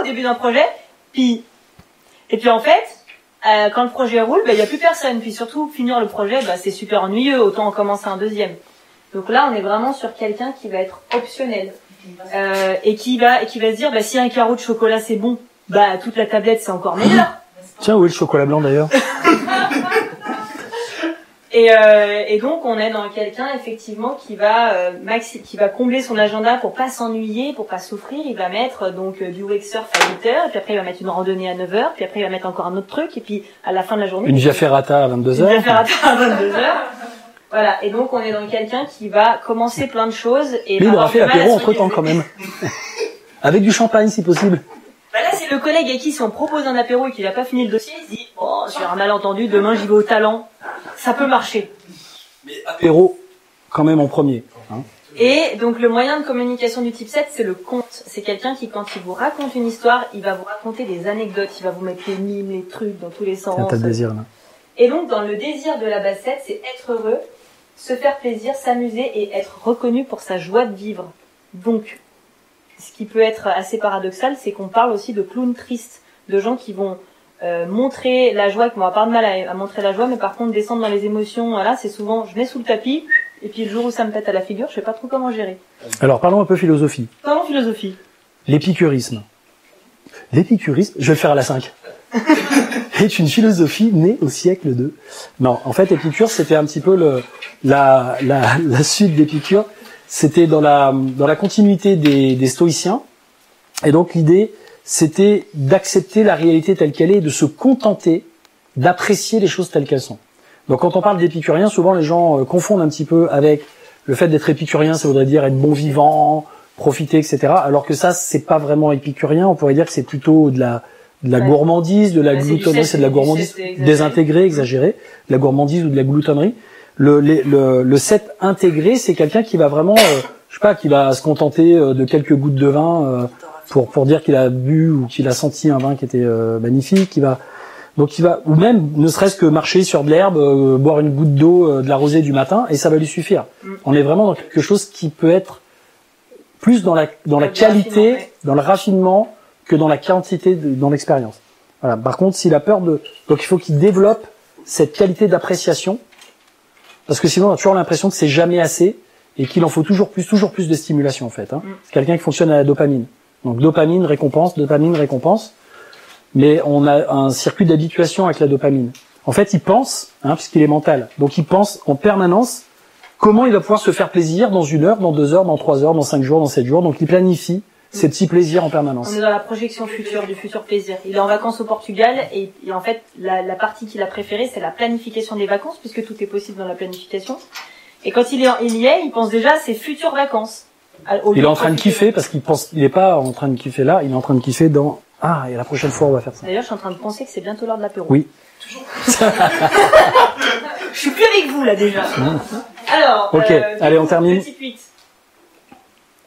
au début d'un projet, et puis en fait, quand le projet roule, il y a plus personne. Puis surtout, finir le projet, c'est super ennuyeux. Autant en commencer un deuxième. Donc là, on est vraiment sur quelqu'un qui va être optionnel et qui va se dire, si un carreau de chocolat c'est bon, toute la tablette c'est encore meilleur. Tiens, où est le chocolat blanc d'ailleurs? Et donc on est dans quelqu'un effectivement qui va combler son agenda pour pas s'ennuyer, pour pas souffrir. Il va mettre donc du wake surf à 8h, puis après il va mettre une randonnée à 9h, puis après il va mettre encore un autre truc, et puis à la fin de la journée Une via ferrata à 22h. Une via ferrata à 22h. Voilà, et donc on est dans quelqu'un qui va commencer plein de choses et Mais il va aura avoir fait du mal à l'apéro entre temps s'organiser. quand même. Avec du champagne si possible. Là c'est le collègue à qui si on propose un apéro et qu'il a pas fini le dossier, il se dit sur un malentendu, demain j'y vais au talent, ça peut marcher. Mais apéro quand même en premier. Hein. Et donc le moyen de communication du type 7, c'est le conte. C'est quelqu'un qui, quand il vous raconte une histoire, il va vous raconter des anecdotes, il va vous mettre les mimes, les trucs dans tous les sens. Tiens, t'as le désir là. Et donc dans le désir de la base 7, c'est être heureux, se faire plaisir, s'amuser et être reconnu pour sa joie de vivre. Donc, ce qui peut être assez paradoxal, c'est qu'on parle aussi de clowns tristes, de gens qui vont montrer la joie, qui vont avoir pas de mal à montrer la joie, mais par contre descendre dans les émotions, voilà, c'est souvent je mets sous le tapis, et puis le jour où ça me pète à la figure, je sais pas trop comment gérer. Alors parlons un peu philosophie. Parlons philosophie. L'épicurisme. L'épicurisme, je vais le faire à la 5. est une philosophie née au siècle II. Non, en fait, Épicure, c'était un petit peu la suite d'Épicure. C'était dans la continuité des stoïciens. Et donc, l'idée, c'était d'accepter la réalité telle qu'elle est et de se contenter d'apprécier les choses telles qu'elles sont. Donc, quand on parle d'épicurien, souvent, les gens confondent un petit peu avec le fait d'être épicurien, ça voudrait dire être bon vivant, profiter, etc. Alors que ça, c'est pas vraiment épicurien. On pourrait dire que c'est plutôt de la gourmandise, de la gloutonnerie, c'est de la gourmandise désintégrée, exagérée, de la gourmandise ou de la gloutonnerie. Le 7 intégré, c'est quelqu'un qui va vraiment, je sais pas, qui va se contenter de quelques gouttes de vin pour dire qu'il a bu ou qu'il a senti un vin qui était magnifique. Donc il va, ou même ne serait-ce que marcher sur de l'herbe, boire une goutte d'eau de la rosée du matin, et ça va lui suffire. On est vraiment dans quelque chose qui peut être plus dans la qualité, dans le raffinement, que dans la quantité, dans l'expérience. Voilà. Par contre, s'il a peur donc il faut qu'il développe cette qualité d'appréciation, parce que sinon on a toujours l'impression que c'est jamais assez et qu'il en faut toujours plus de stimulation en fait. Hein. C'est quelqu'un qui fonctionne à la dopamine. Donc dopamine, récompense, mais on a un circuit d'habituation avec la dopamine. En fait, il pense, puisqu'il est mental, donc il pense en permanence comment il va pouvoir se faire plaisir dans 1 heure, dans 2 heures, dans 3 heures, dans 5 jours, dans 7 jours. Donc il planifie ces petits plaisirs en permanence. On est dans la projection future, du futur plaisir. Il est en vacances au Portugal et en fait, la partie qu'il a préférée, c'est la planification des vacances, puisque tout est possible dans la planification. Et quand il y est, il pense déjà à ses futures vacances. Il est en train de kiffer parce qu'il pense, il est pas en train de kiffer là, il est en train de kiffer dans, et la prochaine fois on va faire ça. D'ailleurs, je suis en train de penser que c'est bientôt l'heure de l'apéro. Oui. Toujours. Je suis plus avec vous là déjà. Alors, ok, allez, on termine. Le type 8.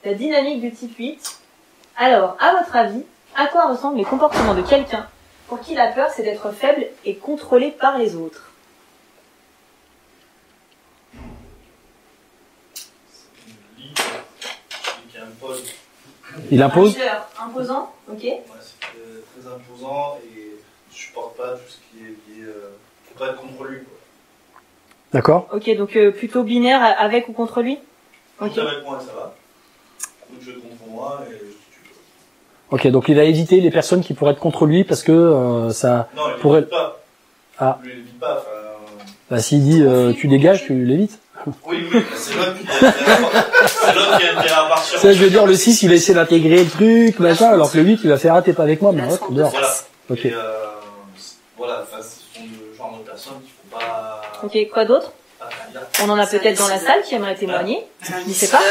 La dynamique du type 8. Alors, à votre avis, à quoi ressemblent les comportements de quelqu'un pour qui la peur c'est d'être faible et contrôlé par les autres? Qui impose. Il impose. Un leader imposant, ok. Ouais, très imposant et je supporte pas tout ce qui est lié, faut pas être contre lui, quoi. D'accord. Ok, donc plutôt binaire avec ou contre lui. Donc Ok. avec moi, ça va. Donc je vais contre moi et tu peux. Ok, donc il va éviter les personnes qui pourraient être contre lui parce que ça Non, il pourrait. l'évite pas. Ah. Lui, il l'évite pas, enfin... Bah, s'il dit tu dégages, tu l'évites. Oui, mais c'est l'autre qui a intérêt à partir. Ça, je veux dire, le 6, il va essayer d'intégrer le truc, machin, alors que le 8, il va faire ah, t'es pas avec moi, mais hop, dehors. Voilà. Ok. Et, voilà, enfin, ce sont le genre de personnes qu'il faut pas... Ok, quoi d'autre? interdire. On en a peut-être dans la salle qui aimerait témoigner. Je sais pas.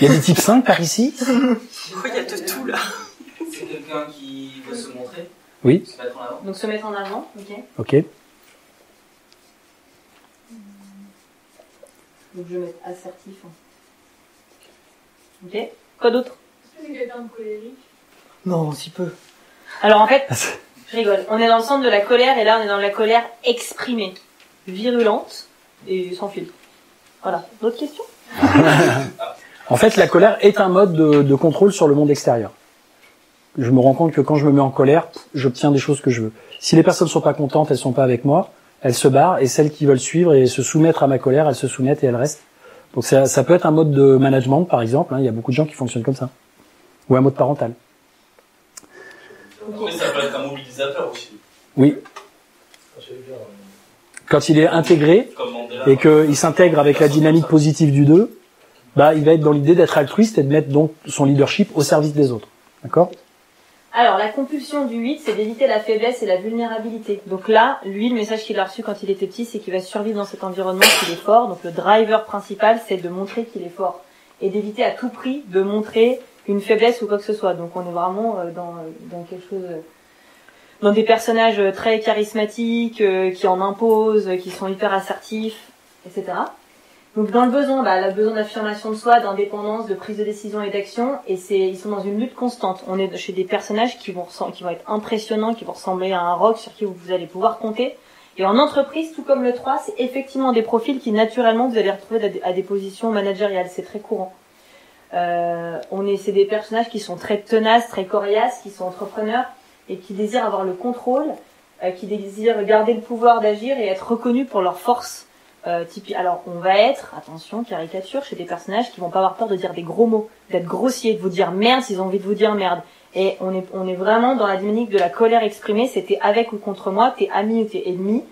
Il y a des types 5 par ici? Il y a de tout là. C'est quelqu'un qui veut se montrer, Oui. se mettre en avant. Donc se mettre en avant, ok. Ok. Donc je vais mettre assertif. Ok. Quoi d'autre? Est-ce que c'est quelqu'un de colérique? Non, si peu. Alors en fait, je rigole. On est dans le centre de la colère et là on est dans la colère exprimée, virulente et sans filtre. Voilà. D'autres questions? En fait, la colère est un mode de contrôle sur le monde extérieur. Je me rends compte que quand je me mets en colère, j'obtiens des choses que je veux. Si les personnes sont pas contentes, elles sont pas avec moi, elles se barrent, et celles qui veulent suivre et se soumettre à ma colère, elles se soumettent et elles restent. Donc ça peut être un mode de management, par exemple. Il y a beaucoup de gens qui fonctionnent comme ça. Ou un mode parental. Après, ça peut être un mobilisateur aussi. Oui. Quand il est intégré Comme Mandela. et qu'il s'intègre avec la dynamique positive du 2, bah, il va être dans l'idée d'être altruiste et de mettre donc son leadership au service des autres. D'accord? Alors, la compulsion du 8, c'est d'éviter la faiblesse et la vulnérabilité. Donc là, lui, le message qu'il a reçu quand il était petit, c'est qu'il va survivre dans cet environnement, qu'il est fort. Donc le driver principal, c'est de montrer qu'il est fort. Et d'éviter à tout prix de montrer une faiblesse ou quoi que ce soit. Donc on est vraiment dans quelque chose... dans des personnages très charismatiques, qui en imposent, qui sont hyper assertifs, etc. Donc dans le besoin, le besoin d'affirmation de soi, d'indépendance, de prise de décision et d'action, et ils sont dans une lutte constante. On est chez des personnages qui vont être impressionnants, qui vont ressembler à un rock sur qui vous allez pouvoir compter. Et en entreprise, tout comme le 3, c'est effectivement des profils qui naturellement vous allez retrouver à des positions managériales. C'est très courant. C'est des personnages qui sont très tenaces, très coriaces, qui sont entrepreneurs et qui désirent avoir le contrôle, qui désirent garder le pouvoir d'agir et être reconnus pour leur force. Alors, on va être, attention, caricature, chez des personnages qui vont pas avoir peur de dire des gros mots, d'être grossiers, de vous dire merde s'ils ont envie de vous dire merde. Et on est vraiment dans la dynamique de la colère exprimée, c'est t'es avec ou contre moi, t'es ami ou t'es ennemi.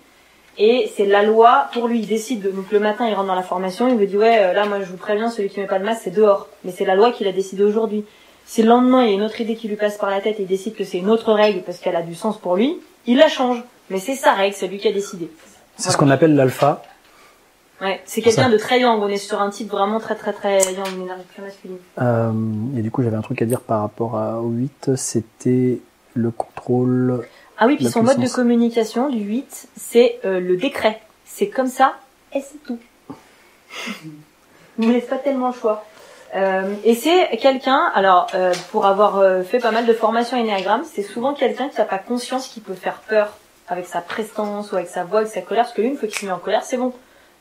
Et c'est la loi, pour lui, il décide donc le matin, il rentre dans la formation, il me dit ouais, là, moi, je vous préviens, celui qui met pas le masque, c'est dehors. Mais c'est la loi qu'il a décidé aujourd'hui. Si le lendemain, il y a une autre idée qui lui passe par la tête et il décide que c'est une autre règle parce qu'elle a du sens pour lui, il la change. Mais c'est sa règle, c'est lui qui a décidé. C'est ce qu'on appelle l'alpha. Ouais, c'est quelqu'un de très yang. On est sur un type vraiment très très très yang, une énergie très masculine. Et du coup, j'avais un truc à dire par rapport au 8, c'était le contrôle. Ah oui, puis la son mode de puissance. communication du 8, c'est le décret. C'est comme ça, et c'est tout. Il ne laisse pas tellement le choix. Et c'est quelqu'un, alors pour avoir fait pas mal de formations énéagramme, c'est souvent quelqu'un qui n'a pas conscience qu'il peut faire peur avec sa prestance ou avec sa voix, avec sa colère, parce que lui, une fois qu'il se met en colère, c'est bon.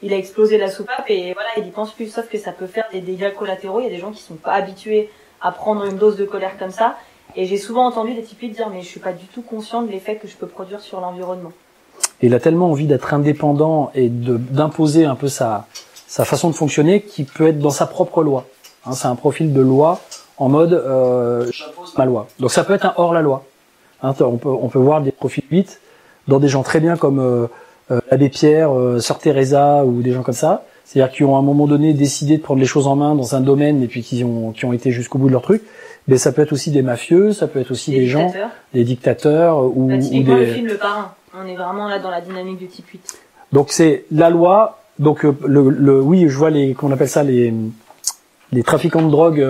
Il a explosé la soupape et voilà, il y pense plus, sauf que ça peut faire des dégâts collatéraux. Il y a des gens qui sont pas habitués à prendre une dose de colère comme ça. Et j'ai souvent entendu des types dire, mais je suis pas du tout conscient de l'effet que je peux produire sur l'environnement. Et il a tellement envie d'être indépendant et d'imposer un peu sa façon de fonctionner qu'il peut être dans sa propre loi. Hein, c'est un profil de loi en mode j'impose ma loi. Donc ça peut être un hors la loi. Hein, on peut voir des profils 8 dans des gens très bien comme l'abbé Pierre, Sœur Teresa ou des gens comme ça. C'est-à-dire qui ont à un moment donné décidé de prendre les choses en main dans un domaine et puis qui ont été jusqu'au bout de leur truc. Mais ça peut être aussi des mafieux, ça peut être aussi des gens, des dictateurs ou typiquement des... le film Le Parrain. On est vraiment là dans la dynamique du type 8. Donc c'est la loi. Donc oui, je vois qu'on appelle ça les trafiquants de drogue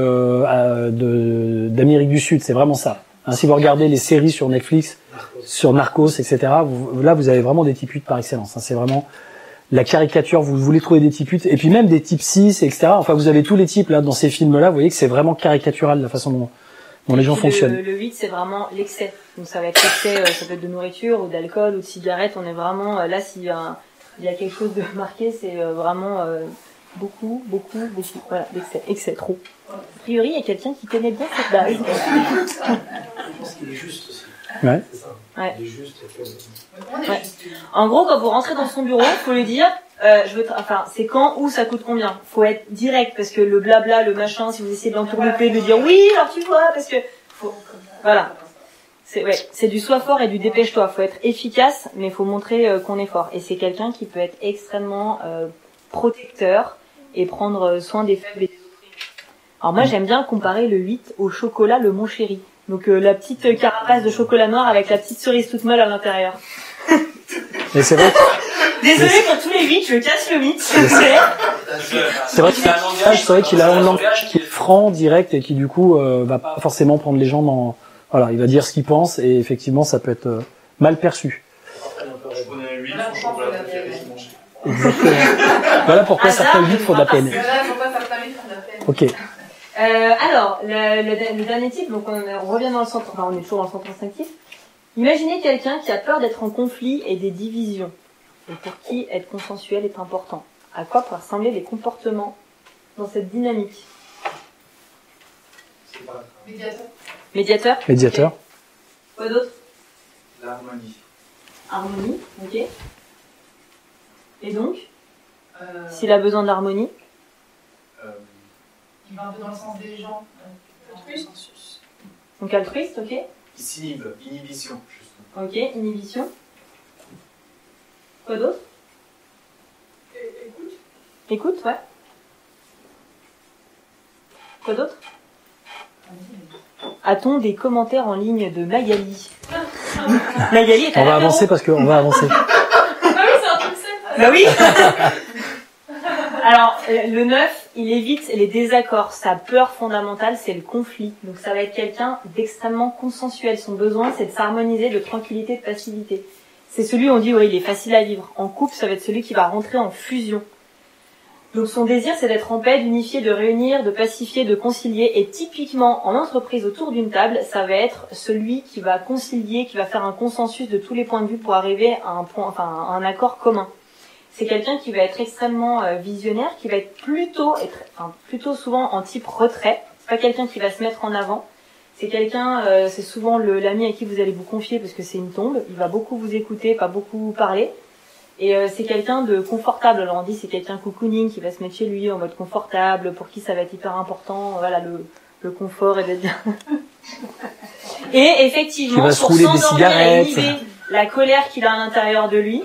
d'Amérique du Sud. C'est vraiment ça. Hein, si vous regardez les séries sur Netflix, sur Narcos, etc., là vous avez vraiment des types 8 par excellence. Hein, c'est vraiment la caricature. Vous voulez trouver des types 8 et puis même des types 6, etc. Enfin, vous avez tous les types là dans ces films-là. Vous voyez que c'est vraiment caricatural la façon dont les gens fonctionnent. Le 8, c'est vraiment l'excès. Donc ça va être l'excès, ça peut être de nourriture ou d'alcool ou de cigarettes. On est vraiment là s'il y a quelque chose de marqué, c'est vraiment Beaucoup. Voilà, excès, trop. A priori, il y a quelqu'un qui connaît bien cette base. Je pense qu'il est juste aussi. Ouais. C'est ça. Ouais. Il est juste. Ouais. En gros, quand vous rentrez dans son bureau, faut lui dire, c'est quand, où, ça coûte combien. Faut être direct, parce que le blabla, le machin, si vous essayez de l'entourlouper, de lui dire oui, alors tu vois, parce que, voilà. C'est du sois fort et du dépêche-toi. Faut être efficace, mais faut montrer qu'on est fort. Et c'est quelqu'un qui peut être extrêmement protecteur et prendre soin des faibles et des opprimés. Alors moi, j'aime bien comparer le 8 au chocolat, le Mon Chéri. Donc la petite carapace de chocolat noir avec la petite cerise toute molle à l'intérieur. Mais c'est vrai. Désolé pour tous les 8, je casse le mythe. C'est vrai qu'il a un langage qui est franc, direct et qui du coup va pas forcément prendre les gens dans. Voilà, il va dire ce qu'il pense et effectivement ça peut être mal perçu. Je prenais 8, son chocolat préféré, c'est mon chéri. Exactement. Voilà pourquoi certains 8 font de la peine. Voilà pourquoi certains 8 font de la peine. Ok. Alors, le dernier type, donc on revient dans le centre, enfin on est toujours dans le centre instinctif. Imaginez quelqu'un qui a peur d'être en conflit et des divisions, et pour qui être consensuel est important. À quoi peuvent ressembler les comportements dans cette dynamique? Médiateur. Médiateur. Okay. Quoi d'autre? L'harmonie. Harmonie, ok. Et donc, s'il a besoin d'harmonie? Il va un peu dans le sens des gens. Altruiste. Donc altruiste, ok. Il s'inhibe, inhibition, justement. Ok, inhibition. Quoi d'autre? Écoute. Écoute, ouais. Quoi d'autre? A-t-on des commentaires en ligne de Magali? Magali est à On va avancer parce qu'on va avancer. Ah oui, c'est un truc simple. Bah oui. Alors, le 9, il évite les désaccords. Sa peur fondamentale, c'est le conflit. Donc ça va être quelqu'un d'extrêmement consensuel. Son besoin, c'est de s'harmoniser, de tranquillité, de passivité. C'est celui où on dit, oui, il est facile à vivre. En couple, ça va être celui qui va rentrer en fusion. Donc son désir, c'est d'être en paix, d'unifier, de réunir, de pacifier, de concilier. Et typiquement, en entreprise, autour d'une table, ça va être celui qui va concilier, qui va faire un consensus de tous les points de vue pour arriver à un point, enfin, à un accord commun. C'est quelqu'un qui va être extrêmement visionnaire, qui va être plutôt souvent en type retrait. C'est pas quelqu'un qui va se mettre en avant. C'est quelqu'un, c'est souvent l'ami à qui vous allez vous confier parce que c'est une tombe. Il va beaucoup vous écouter, pas beaucoup parler. Et c'est quelqu'un de confortable. Alors on dit c'est quelqu'un cocooning qui va se mettre chez lui en mode confortable, pour qui ça va être hyper important. Voilà, le confort et d'être bien. Et effectivement, pour s'endormir et inhiber la colère qu'il a à l'intérieur de lui,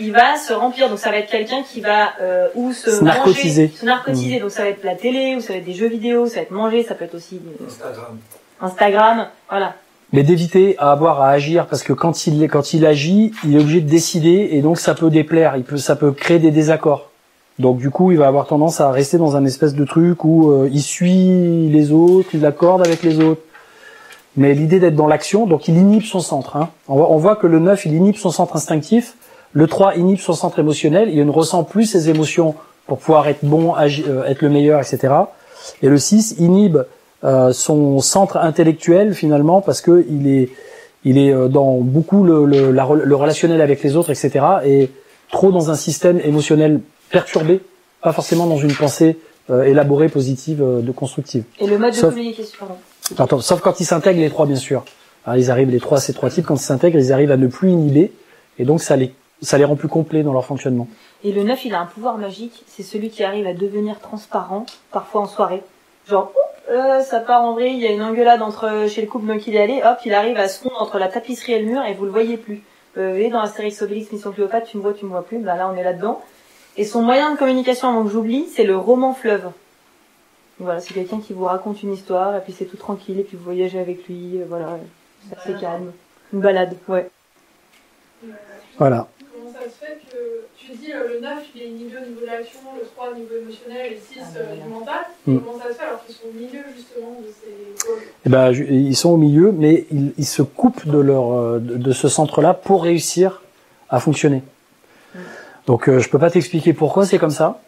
il va se remplir. Donc ça va être quelqu'un qui va se narcotiser. Donc ça va être la télé, ou ça va être des jeux vidéo, ça va être manger, ça peut être aussi Instagram, voilà. Mais d'éviter à avoir à agir parce que quand il agit, il est obligé de décider et donc ça peut déplaire, ça peut créer des désaccords. Donc du coup, il va avoir tendance à rester dans un espèce de truc où il suit les autres, il accorde avec les autres. Mais l'idée d'être dans l'action, donc il inhibe son centre. Hein. On voit que le 9, il inhibe son centre instinctif. Le 3 inhibe son centre émotionnel. Il ne ressent plus ses émotions pour pouvoir être bon, être le meilleur, etc. Et le 6 inhibe son centre intellectuel finalement parce que il est dans beaucoup le relationnel avec les autres, etc. Et trop dans un système émotionnel perturbé, pas forcément dans une pensée élaborée, positive, de constructive. Et le mode de communication, pardon. Sauf quand ils s'intègrent les trois, bien sûr. Alors, ils arrivent ces trois types, quand ils s'intègrent, ils arrivent à ne plus inhiber, et donc ça les rend plus complets dans leur fonctionnement. Et le 9, il a un pouvoir magique, c'est celui qui arrive à devenir transparent, parfois en soirée. Genre, ça part en vrille, il y a une engueulade chez le couple qu'il est allé, hop, il arrive à se fondre entre la tapisserie et le mur, et vous le voyez plus. Vous voyez, dans Astérix Obélix, Mission Cléopâtre, tu me vois plus, bah là on est là-dedans. Et son moyen de communication, avant que j'oublie, c'est le roman fleuve. Voilà, c'est quelqu'un qui vous raconte une histoire, et puis c'est tout tranquille, et puis vous voyagez avec lui, voilà, c'est assez calme. Une balade, ouais. Voilà. Comment ça se fait que, tu dis le 9, il est inhibé au niveau de l'action, le 3 au niveau émotionnel, et le 6 du mental. Comment ça se fait alors qu'ils sont au milieu, justement, de ces pôles? Eh ben, ils sont au milieu, mais ils se coupent de ce centre-là pour réussir à fonctionner. Donc, je peux pas t'expliquer pourquoi c'est comme ça.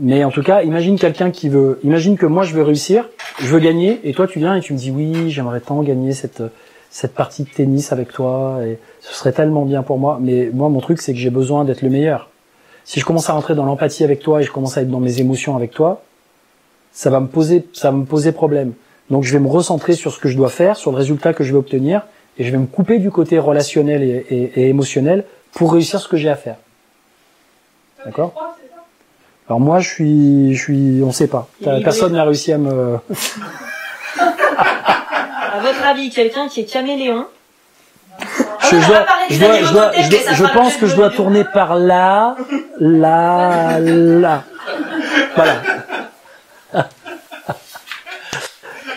Mais en tout cas, imagine que moi je veux réussir, je veux gagner, et toi tu viens et tu me dis oui, j'aimerais tant gagner cette partie de tennis avec toi, et ce serait tellement bien pour moi. Mais moi, mon truc, c'est que j'ai besoin d'être le meilleur. Si je commence à rentrer dans l'empathie avec toi et je commence à être dans mes émotions avec toi, ça va me poser problème. Donc je vais me recentrer sur ce que je dois faire, sur le résultat que je vais obtenir, et je vais me couper du côté relationnel et émotionnel pour réussir ce que j'ai à faire. D'accord? Alors moi, je suis, on sait pas. Personne n'a réussi à me... À votre avis, quelqu'un qui est caméléon? Je pense que je dois tourner par là. Voilà.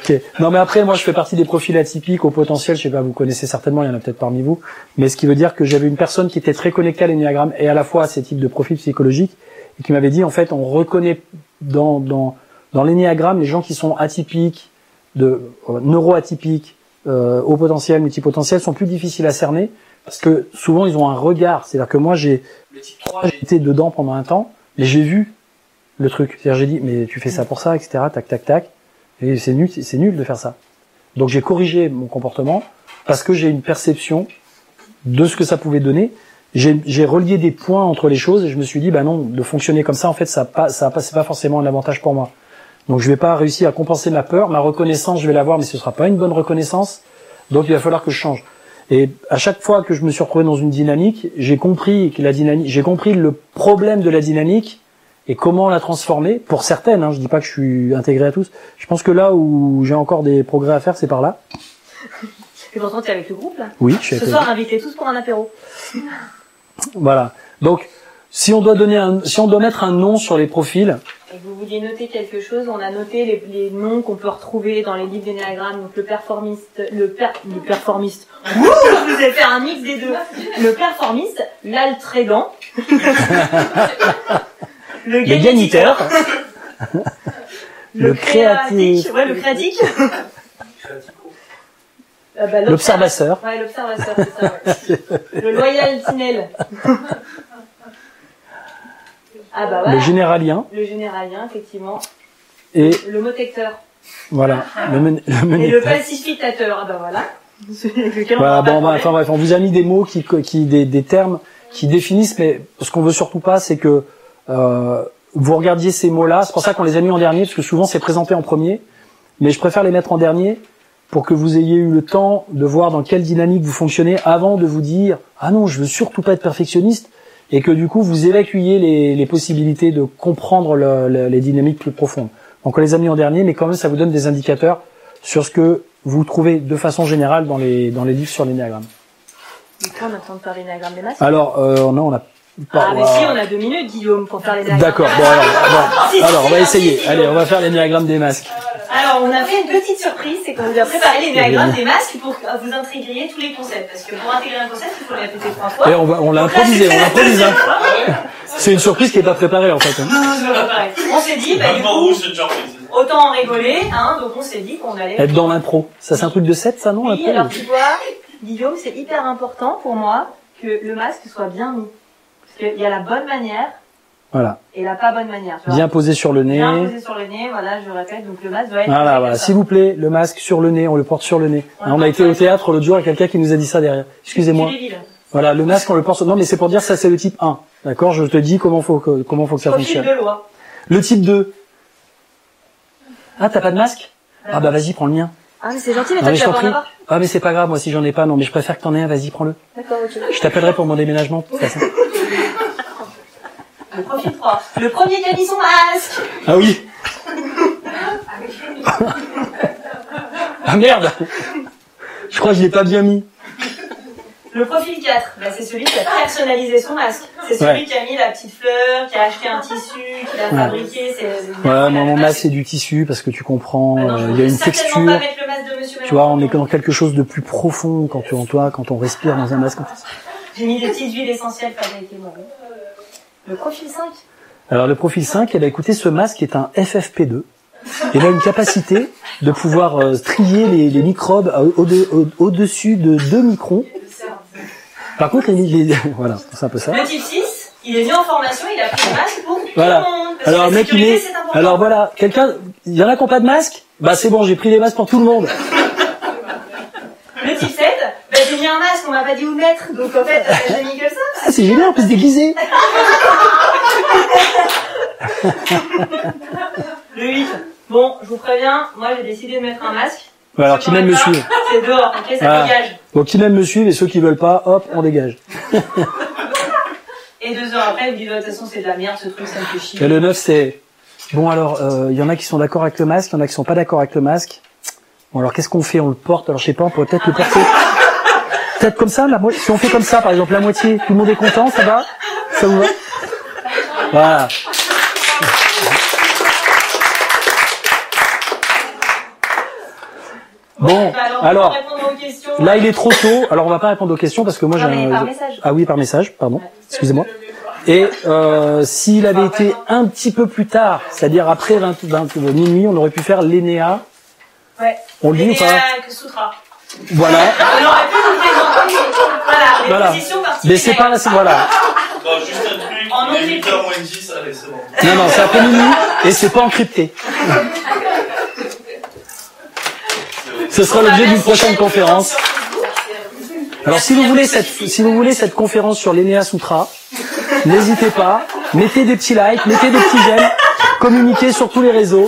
Okay. Non mais après, moi je fais partie des profils atypiques au potentiel, je sais pas, vous connaissez certainement, il y en a peut-être parmi vous, mais ce qui veut dire que j'avais une personne qui était très connectée à l'énéagramme et à la fois à ces types de profils psychologiques, et qui m'avait dit, en fait, on reconnaît dans l'énéagramme les gens qui sont atypiques, neuroatypiques, au potentiel, multipotentiel, sont plus difficiles à cerner, parce que souvent ils ont un regard, c'est-à-dire que moi le type 3, j'ai été dedans pendant un temps, mais j'ai vu le truc, c'est-à-dire j'ai dit, mais tu fais ça pour ça, etc., tac, tac, tac. Et c'est nul de faire ça. Donc j'ai corrigé mon comportement parce que j'ai une perception de ce que ça pouvait donner. J'ai relié des points entre les choses et je me suis dit, bah non, de fonctionner comme ça, en fait, c'est pas forcément un avantage pour moi. Donc je vais pas réussir à compenser ma peur, ma reconnaissance, je vais l'avoir, mais ce sera pas une bonne reconnaissance. Donc il va falloir que je change. Et à chaque fois que je me suis retrouvé dans une dynamique, j'ai compris le problème de la dynamique. Et comment la transformer, pour certaines, hein, je dis pas que je suis intégré à tous, je pense que là où j'ai encore des progrès à faire, c'est par là. Et pourtant, tu es avec le groupe, là? Oui, je suis avec Ce soir, invitez tous pour un apéro. Voilà. Donc, si on doit mettre un nom sur les profils. Et vous vouliez noter quelque chose, on a noté les noms qu'on peut retrouver dans les livres d'énéagramme, donc le performiste, le performiste. Ouh, vous avez fait un mix des deux. Le performiste, l'altrégant. Le ganiteur, le créatique, ouais, le créatique, l'observateur, ouais, l'observateur, c'est ça, ouais. Le loyaltinel, ah bah voilà. Le généralien, effectivement, et le motecteur, voilà, et le pacificateur, ah bah voilà. Voilà, bon, enfin bref, on vous a mis des mots des termes qui définissent, mais ce qu'on veut surtout pas, c'est que vous regardiez ces mots-là, c'est pour ça qu'on les a mis en dernier, parce que souvent c'est présenté en premier, mais je préfère les mettre en dernier pour que vous ayez eu le temps de voir dans quelle dynamique vous fonctionnez avant de vous dire « Ah non, je veux surtout pas être perfectionniste », et que du coup vous évacuiez les possibilités de comprendre les dynamiques plus profondes. Donc on les a mis en dernier, mais quand même ça vous donne des indicateurs sur ce que vous trouvez de façon générale dans les livres sur l'énéagramme. Et quand on attend de faire l'énéagramme des masques? Alors, non, on a pas... Ah, mais si, on a 2 minutes, Guillaume, pour faire l'énéagramme. D'accord, bon, alors, on va essayer. Allez, on va faire l'énéagramme des masques. Alors, on a fait une petite surprise, c'est qu'on vous a préparé l'énéagramme des masques pour que vous intriguiez tous les concepts. Parce que pour intégrer un concept, il faut le répéter 3 fois. Et on l'a improvisé, hein. C'est une surprise qui n'est pas préparée, en fait. On s'est dit, bah, du coup, autant en rigoler, hein, donc on s'est dit qu'on allait... Être dans l'impro. Ça, c'est un truc de 7, ça, non? Oui, alors tu vois, Guillaume, c'est hyper important pour moi que le masque soit bien mis. Parce qu'il y a la bonne manière. Voilà. Et la pas bonne manière. Tu vois. Bien posé sur le nez. Bien posé sur le nez, voilà, je répète, donc le masque doit être... Voilà, s'il vous plaît, le masque sur le nez, on le porte sur le nez. On a été au théâtre l'autre jour, il y a quelqu'un qui nous a dit ça derrière. Excusez-moi. Voilà, le masque, on le porte sur... Non, mais c'est pour dire ça, c'est le type 1. D'accord? Je te dis comment faut que ça fonctionne. Profil de loi. Le type 2. Ah, t'as pas de masque? Ah bah vas-y, prends le mien. Ah mais c'est gentil, mais toi tu vas pas en avoir. Ah mais c'est pas grave, moi si j'en ai pas, non, mais je préfère que t'en aies un, vas-y, prends-le. D'accord, ok. Je t'appellerai pour mon déménagement, de toute façon. Le profil 3. Le premier qui a mis son masque. Ah oui. Ah merde. Je crois que je l'ai pas bien mis. Le profil 4, bah, c'est celui qui a personnalisé son masque. C'est celui qui a mis la petite fleur, qui a acheté un tissu, qui l'a fabriqué. Voilà, moi mon masque c'est du tissu parce que tu comprends, il y a une texture. Pas mettre le masque de Monsieur tu vois, on est dans quelque chose de plus profond quand on respire dans un masque. J'ai mis des petites huiles essentielles fabriquées moi. Le profil 5. Alors le profil 5, eh ben, écoutez, ce masque est un FFP2. Il a une capacité de pouvoir trier les microbes au-dessus de 2 microns. Par contre, voilà, c'est un peu ça. Le type 6, il est venu en formation, il a pris le masque pour voilà. tout le monde. Alors, mec, alors voilà, il y en a qui n'ont pas de masque? Bah, c'est bon, j'ai pris les masques pour tout le monde. Le type 7, bah, j'ai mis un masque, on m'a pas dit où le mettre, donc en fait, j'ai mis que ça. Ah, c'est génial, on peut se déguiser. Le 8. Bon, je vous préviens, moi j'ai décidé de mettre un masque. Ouais, alors qui m'aime me suivre. C'est dehors, ok, ça dégage. Bon, qui m'aime me suivre et ceux qui veulent pas, hop, on dégage. Et 2 heures après, il me dit, de toute façon, c'est de la merde, ce truc, ça me fait chier. Et le 9, c'est... Bon, alors, il y en a qui sont d'accord avec le masque, il y en a qui sont pas d'accord avec le masque. Bon, alors, qu'est-ce qu'on fait? On le porte? Alors, je sais pas, on pourrait peut-être le porter... Peut-être comme ça, si on fait comme ça, par exemple, la moitié, tout le monde est content, ça va? Ça vous va? Voilà. Bon, alors, là il est trop tôt, alors on va pas répondre aux questions parce que moi j'ai un... par message. Ah oui, par message, pardon, excusez-moi. Et s'il avait été un petit peu plus tard, c'est-à-dire après minuit, on aurait pu faire l'ENEA. Ouais. On le dit ou pas? Sutra. Voilà. On aurait pu vous présenter, voilà, les positions particulières. Mais c'est pas, voilà. Bon, juste un truc, il est 8h moins 10, allez, c'est bon. Non, non, c'est après minuit et c'est pas encrypté. Ce sera l'objet d'une prochaine conférence. Alors si vous voulez cette conférence sur l'ENEA Sutra, n'hésitez pas, mettez des petits likes, mettez des petits j'aime, communiquez sur tous les réseaux.